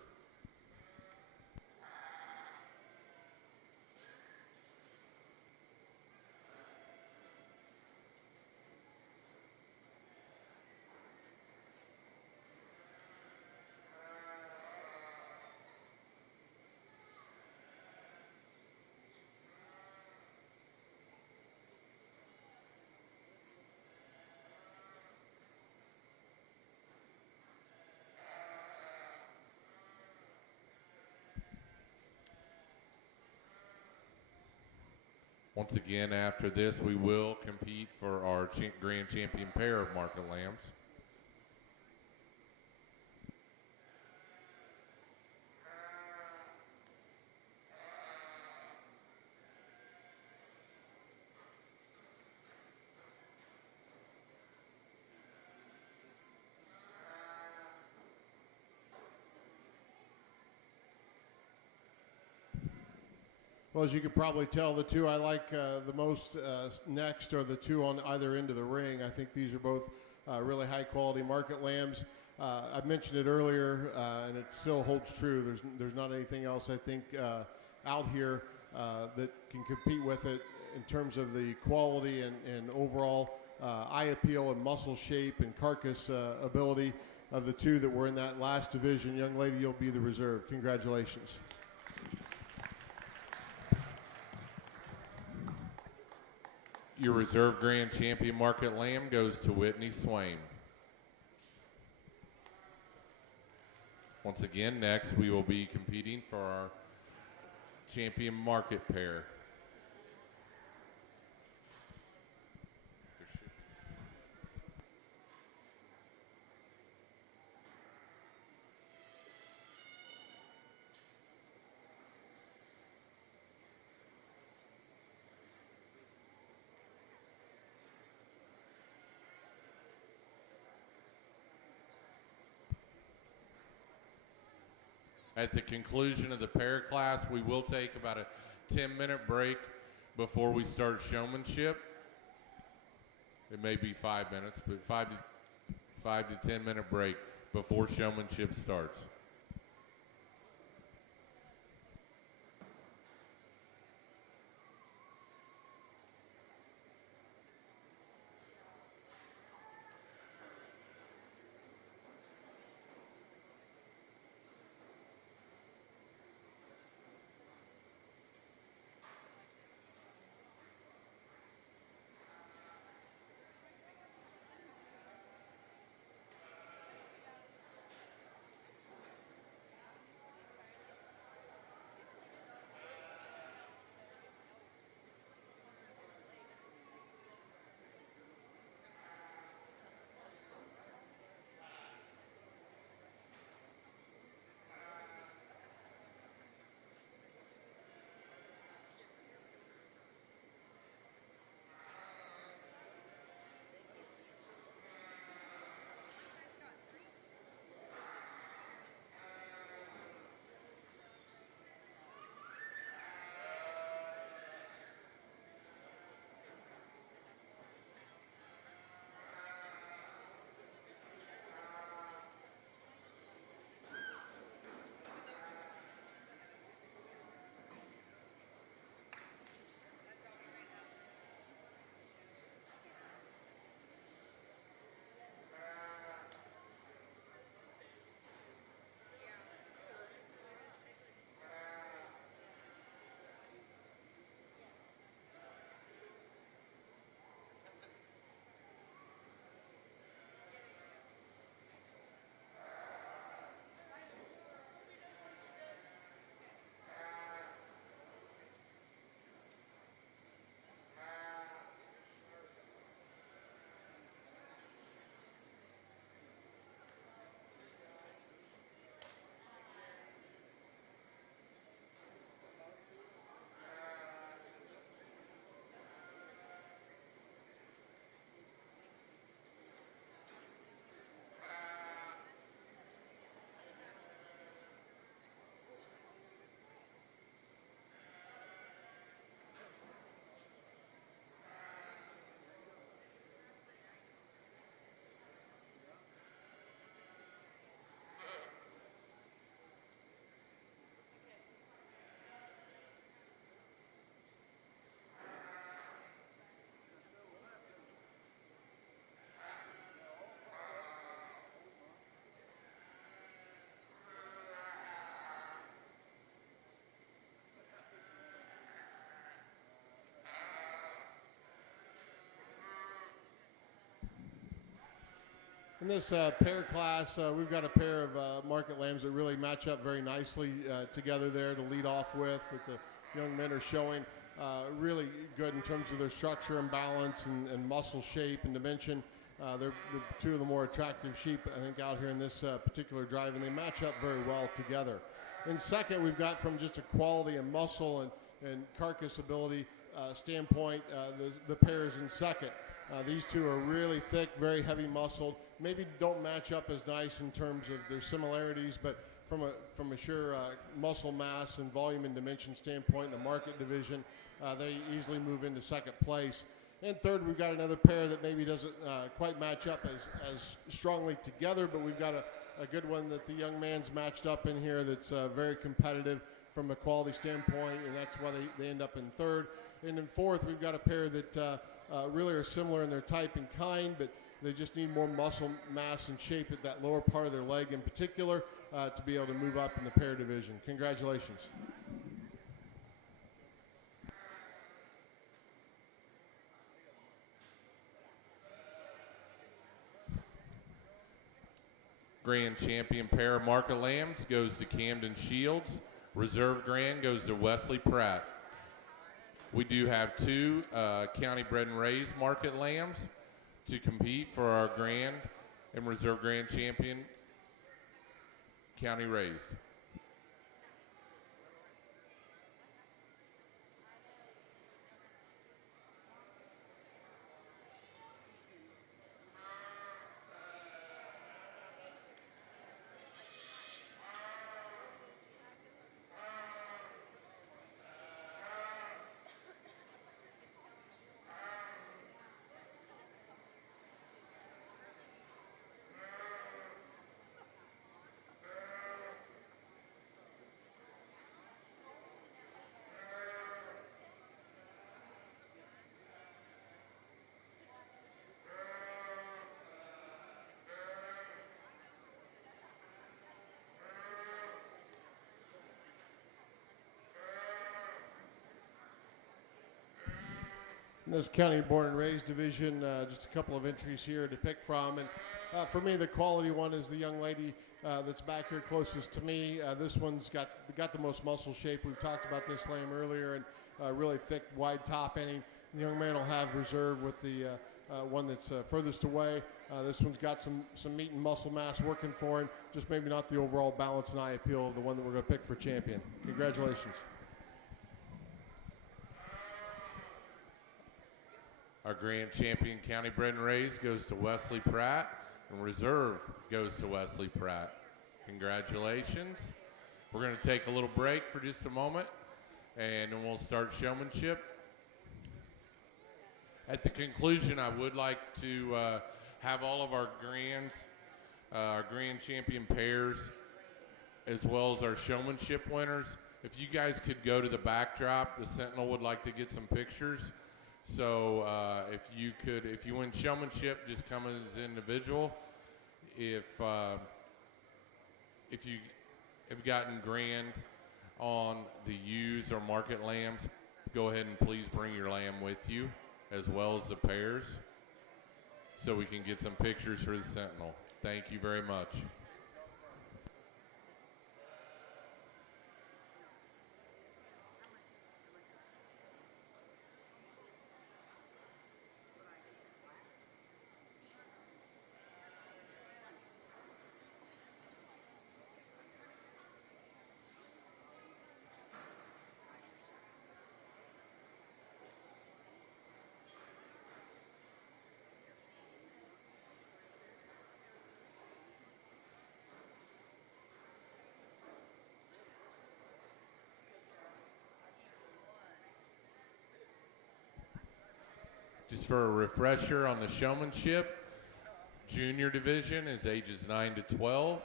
Once again, after this, we will compete for our grand champion pair of market lambs. Well, as you can probably tell, the two I like the most next are the two on either end of the ring. I think these are both really high-quality market lambs. I mentioned it earlier, and it still holds true. There's not anything else, I think, out here that can compete with it in terms of the quality and overall eye appeal and muscle shape and carcass ability of the two that were in that last division. Young lady, you'll be the reserve. Congratulations. Your reserve grand champion market lamb goes to Whitney Swain. Once again, next we will be competing for our champion market pair. At the conclusion of the pair class, we will take about a 10-minute break before we start showmanship. It may be 5 minutes, but 5 to 10 minute break before showmanship starts. In this pair class, we've got a pair of market lambs that really match up very nicely together there to lead off with that the young men are showing. Really good in terms of their structure and balance and muscle shape and dimension. They're two of the more attractive sheep, I think, out here in this particular drive, and they match up very well together. In second, we've got from just a quality and muscle and carcass ability standpoint, the pairs in second. These two are really thick, very heavy muscled. Maybe don't match up as nice in terms of their similarities, but from a sheer muscle mass and volume and dimension standpoint, the market division, they easily move into second place. And third, we've got another pair that maybe doesn't quite match up as strongly together, but we've got a good one that the young man's matched up in here that's very competitive from a quality standpoint, and that's why they end up in third. And in fourth, we've got a pair that really are similar in their type and kind, but they just need more muscle mass and shape at that lower part of their leg in particular to be able to move up in the pair division. Congratulations. Grand champion pair of market lambs goes to Camden Shields. Reserve grand goes to Wesley Pratt. We do have two county bred and raised market lambs to compete for our grand and reserve grand champion county raised. In this county born and raised division, just a couple of entries here to pick from. And for me, the quality one is the young lady that's back here closest to me. This one's got the most muscle shape. We've talked about this lamb earlier, and really thick, wide top ending. The young man will have reserve with the one that's furthest away. This one's got some meat and muscle mass working for him, just maybe not the overall balance and eye appeal of the one that we're going to pick for champion. Congratulations. Our grand champion county bred and raised goes to Wesley Pratt, and reserve goes to Wesley Pratt. Congratulations. We're going to take a little break for just a moment, and then we'll start showmanship. At the conclusion, I would like to have all of our grand champion pairs, as well as our showmanship winners. If you guys could go to the backdrop, the Sentinel would like to get some pictures. So if you win showmanship, just come as an individual. If you have gotten grand on the ewes or market lambs, go ahead and please bring your lamb with you, as well as the pairs, so we can get some pictures for the Sentinel. Thank you very much. Just for a refresher on the showmanship, junior division is ages 9 to 12,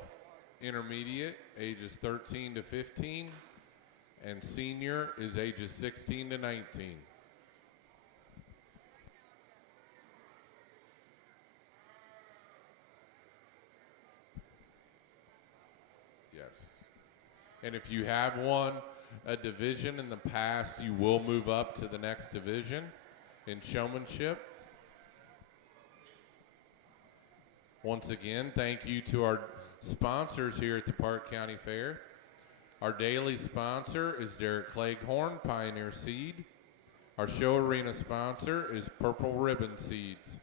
intermediate ages 13 to 15, and senior is ages 16 to 19. Yes. And if you have won a division in the past, you will move up to the next division in showmanship. Once again, thank you to our sponsors here at the Parke County Fair. Our daily sponsor is Derek Cleghorn, Pioneer Seed. Our show arena sponsor is Purple Ribbon Seeds.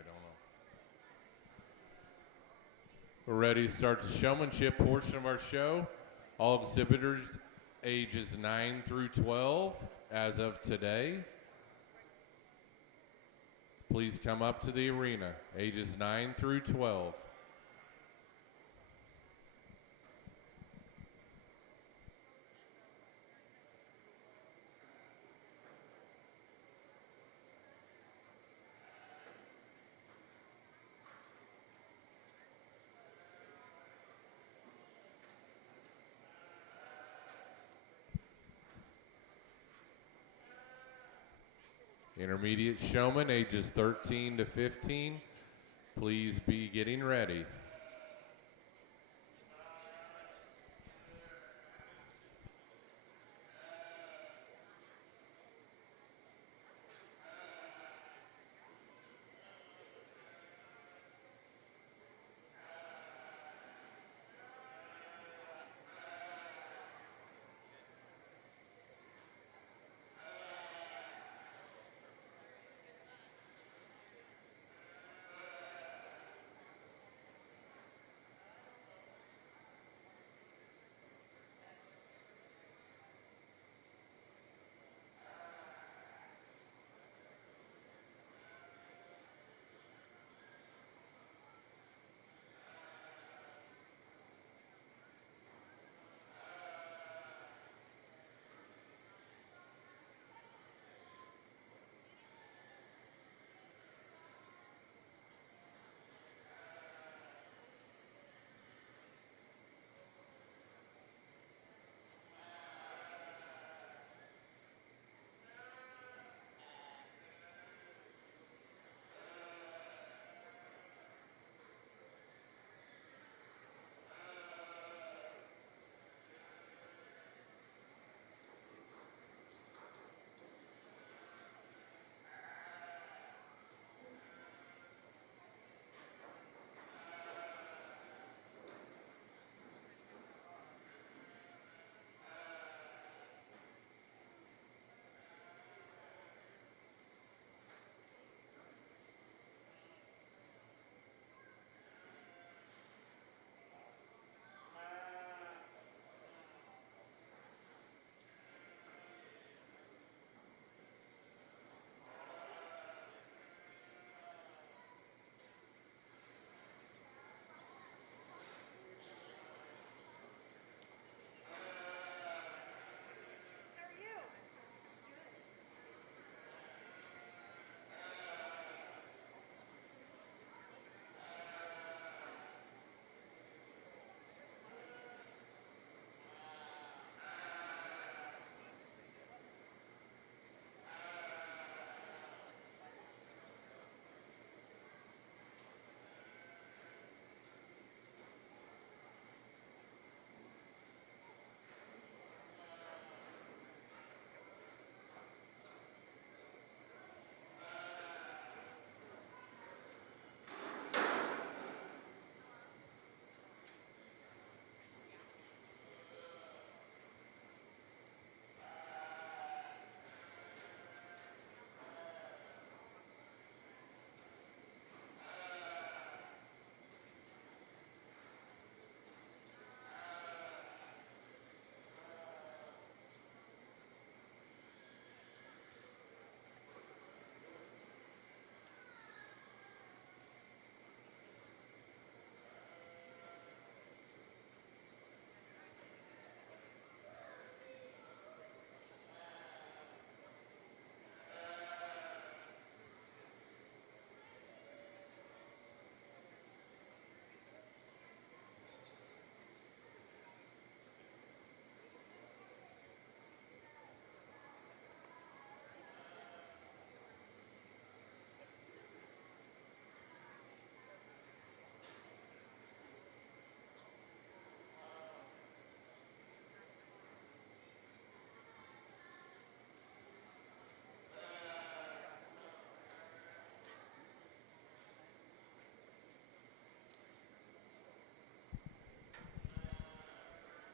I don't know. We're ready to start the showmanship portion of our show. All exhibitors ages 9 through 12 as of today. Please come up to the arena, ages 9 through 12. Intermediate showman, ages 13 to 15. Please be getting ready.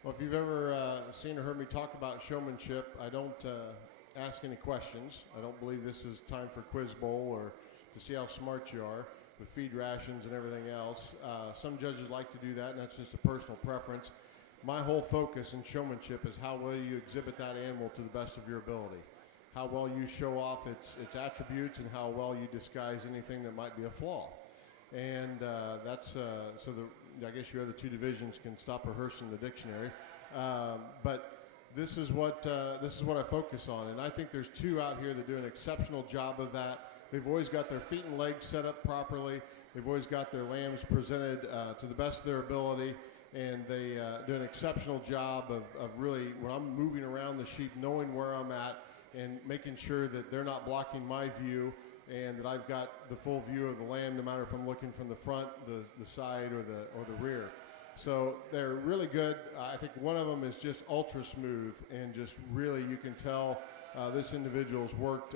Well, if you've ever seen or heard me talk about showmanship, I don't ask any questions. I don't believe this is time for quiz bowl or to see how smart you are with feed rations and everything else. Some judges like to do that, and that's just a personal preference. My whole focus in showmanship is how well you exhibit that animal to the best of your ability, how well you show off its attributes, and how well you disguise anything that might be a flaw. And that's I guess your other two divisions can stop rehearsing the dictionary. But this is what I focus on, and I think there's two out here that do an exceptional job of that. They've always got their feet and legs set up properly. They've always got their lambs presented to the best of their ability, and they do an exceptional job of really, when I'm moving around the sheep, knowing where I'm at and making sure that they're not blocking my view and that I've got the full view of the lamb, no matter if I'm looking from the front, the side, or the rear. So they're really good. I think one of them is just ultra smooth, and just really you can tell this individual's worked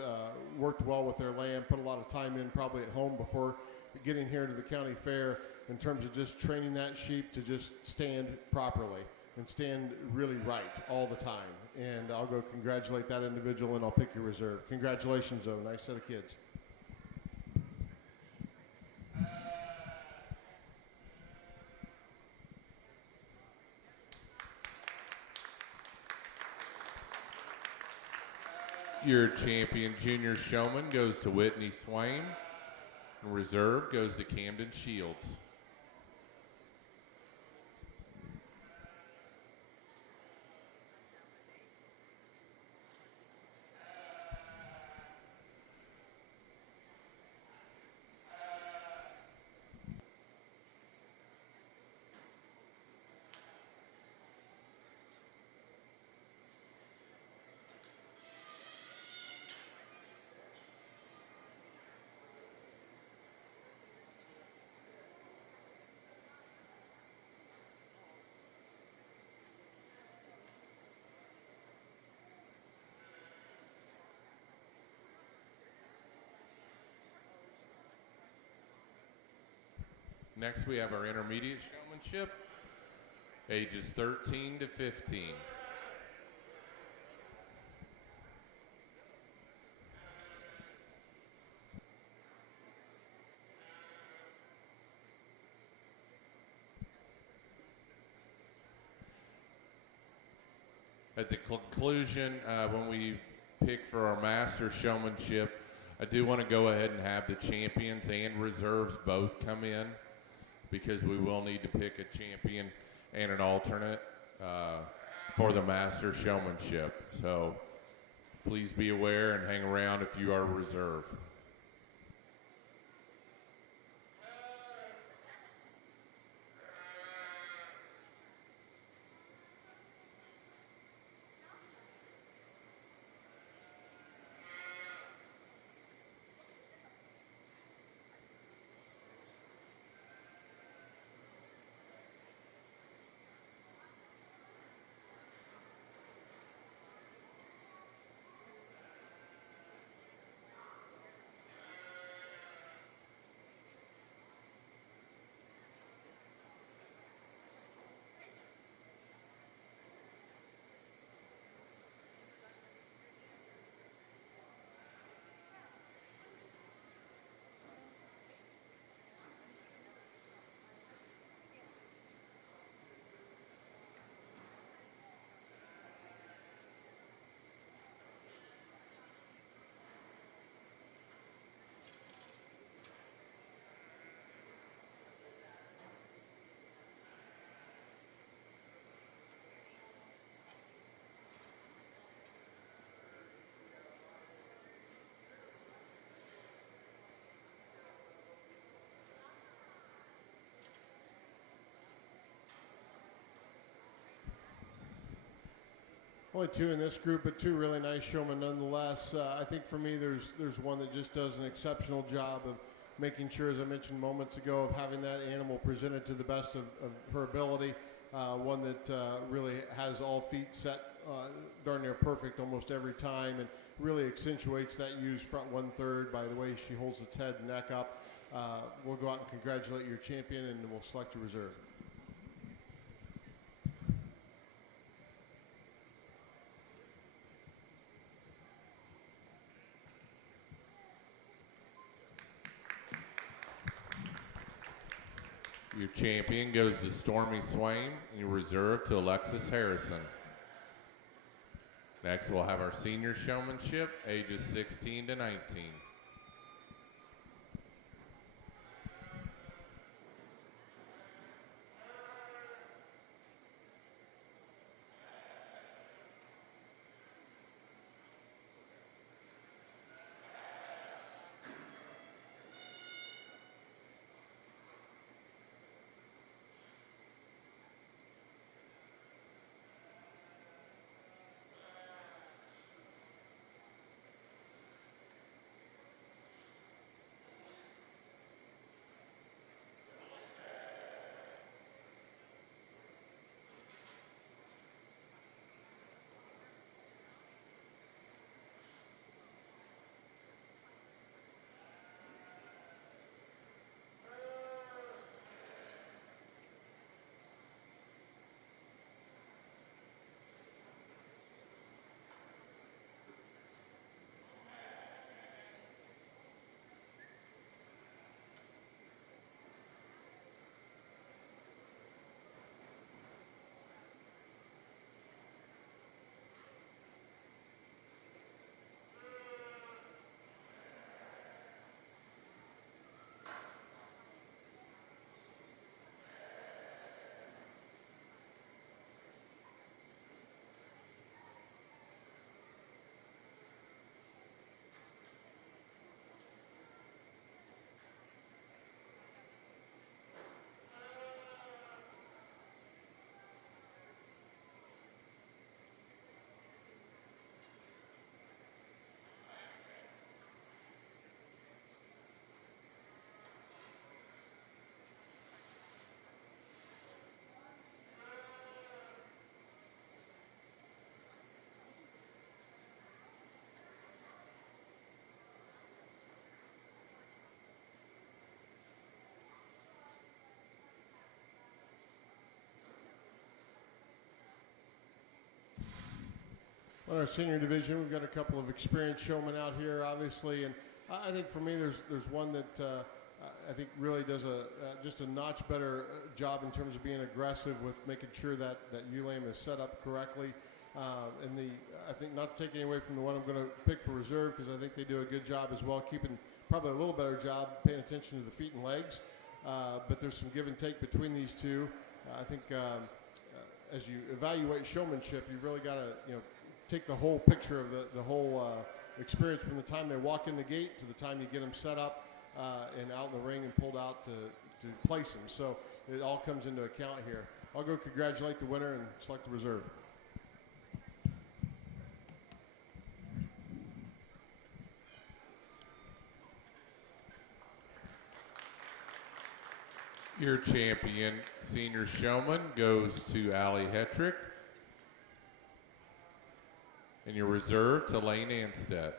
well with their lamb, put a lot of time in probably at home before getting here to the county fair in terms of just training that sheep to just stand properly and stand really right all the time. And I'll go congratulate that individual, and I'll pick your reserve. Congratulations, though. Nice set of kids. Your champion junior showman goes to Whitney Swain. And reserve goes to Camden Shields. Next, we have our intermediate showmanship, ages 13 to 15. At the conclusion, when we pick for our master showmanship, I do want to go ahead and have the champions and reserves both come in, because we will need to pick a champion and an alternate for the master showmanship. So please be aware and hang around if you are a reserve. Only two in this group, but two really nice showmen nonetheless. I think for me, there's one that just does an exceptional job of making sure, as I mentioned moments ago, of having that animal presented to the best of her ability. One that really has all feet set darn near perfect almost every time, and really accentuates that ewes front 1/3 by the way she holds its head and neck up. We'll go out and congratulate your champion, and we'll select your reserve. Your champion goes to Stormy Swain, and your reserve to Alexis Harrison. Next, we'll have our senior showmanship, ages 16 to 19. On our senior division, we've got a couple of experienced showmen out here, obviously, and I think for me, there's one that I think really does just a notch better job in terms of being aggressive with making sure that ULAM is set up correctly. I think not taking away from the one I'm going to pick for reserve, because I think they do a good job as well, keeping probably a little better job paying attention to the feet and legs. But there's some give and take between these two. I think as you evaluate showmanship, you've really got to take the whole picture of the whole experience from the time they walk in the gate to the time you get them set up and out in the ring and pulled out to place them. So it all comes into account here. I'll go congratulate the winner and select the reserve. Your champion, senior showman, goes to Allie Hetrick. And your reserve to Lane Anstead.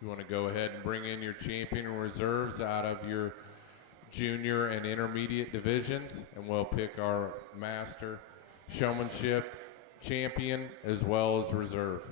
You want to go ahead and bring in your champion and reserves out of your junior and intermediate divisions, and we'll pick our master showmanship champion as well as reserve.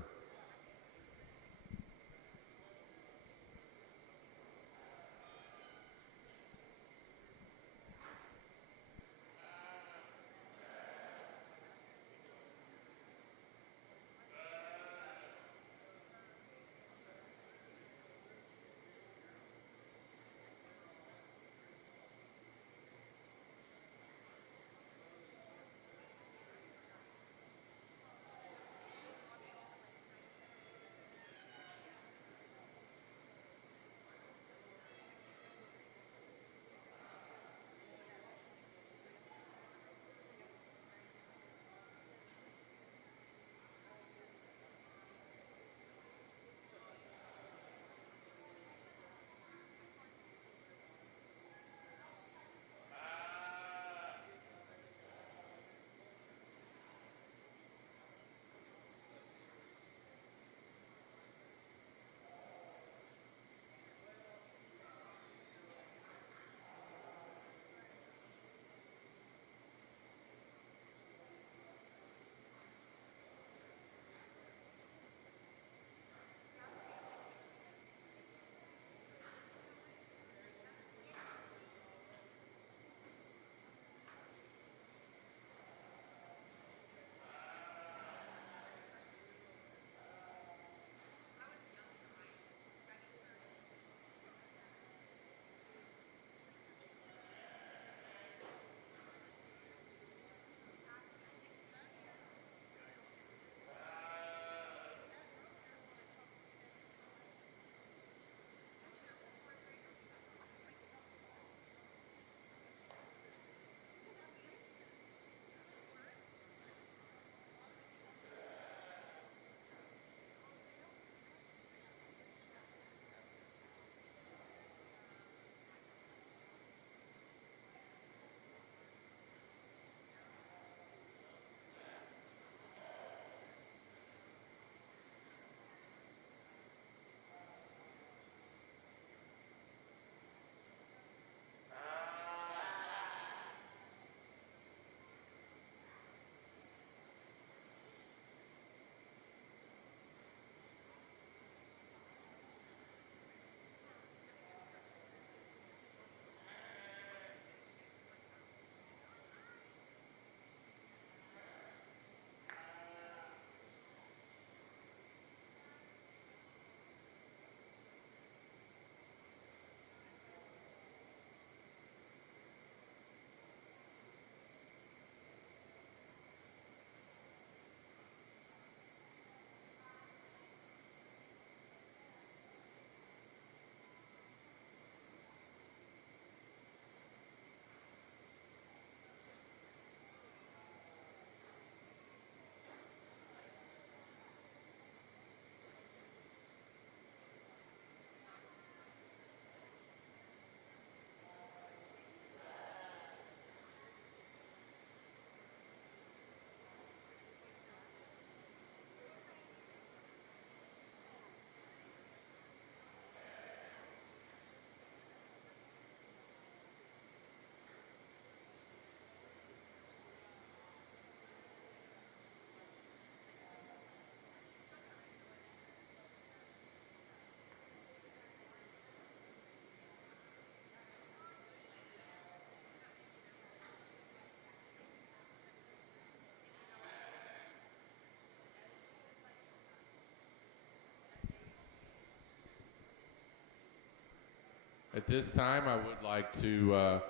At this time, I would like to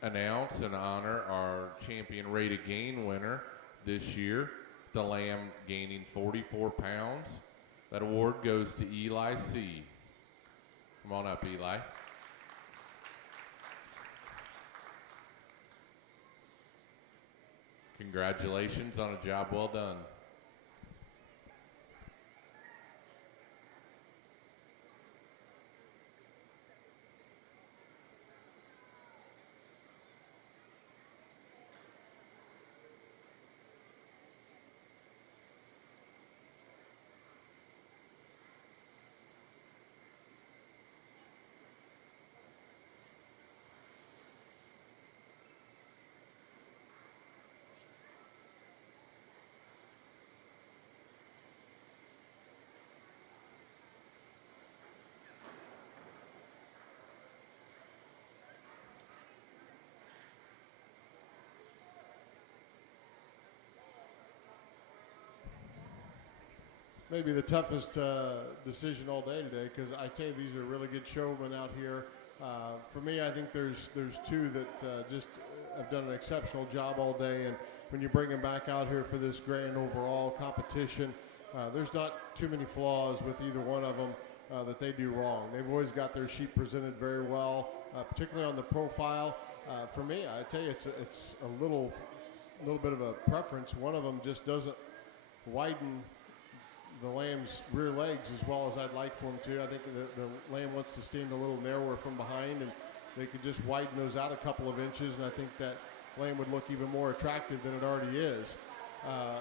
announce and honor our champion rate of gain winner this year, the lamb gaining 44 pounds. That award goes to Eli C. Come on up, Eli. Congratulations on a job well done. Maybe the toughest decision all day today, because I tell you, these are really good showmen out here. For me, I think there's two that just have done an exceptional job all day, and when you bring them back out here for this grand overall competition, there's not too many flaws with either one of them that they do wrong. They've always got their sheep presented very well, particularly on the profile. For me, I tell you, it's a little bit of a preference. One of them just doesn't widen the lamb's rear legs as well as I'd like for him to. I think the lamb wants to stand a little narrower from behind, and they could just widen those out a couple of inches, and I think that lamb would look even more attractive than it already is.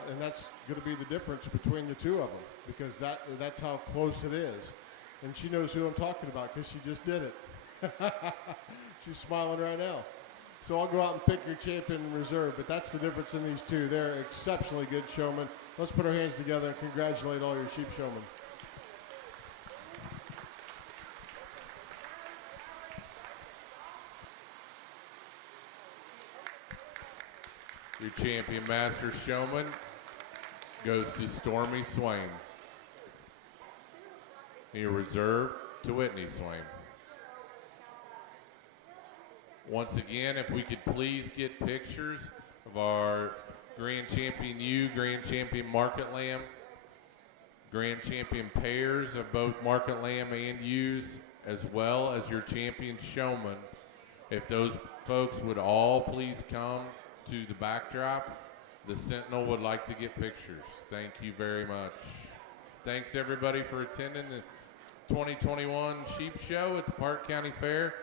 And that's going to be the difference between the two of them, because that's how close it is. And she knows who I'm talking about because she just did it. She's smiling right now. So I'll go out and pick your champion in reserve, but that's the difference in these two. They're exceptionally good showmen. Let's put our hands together and congratulate all your sheep showmen. Your champion master showman goes to Stormy Swain. And your reserve to Whitney Swain. Once again, if we could please get pictures of our Grand Champion ewe, Grand Champion Market Lamb, Grand Champion pairs of both Market Lamb and ewes, as well as your champion showman. If those folks would all please come to the backdrop, the Sentinel would like to get pictures. Thank you very much. Thanks everybody for attending the 2021 Sheep Show at the Parke County Fair,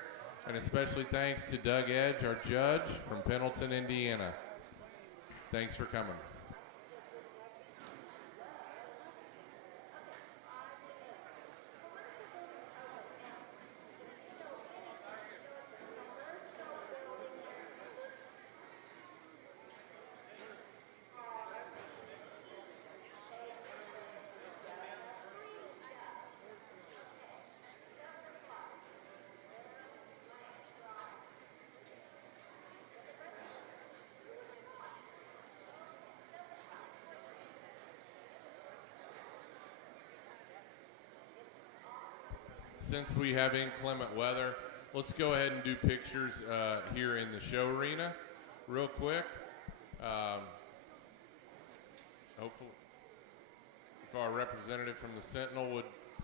and especially thanks to Doug Edge, our judge from Pendleton, Indiana. Thanks for coming. Since we have inclement weather, let's go ahead and do pictures here in the show arena real quick. Hopefully, if our representative from the Sentinel would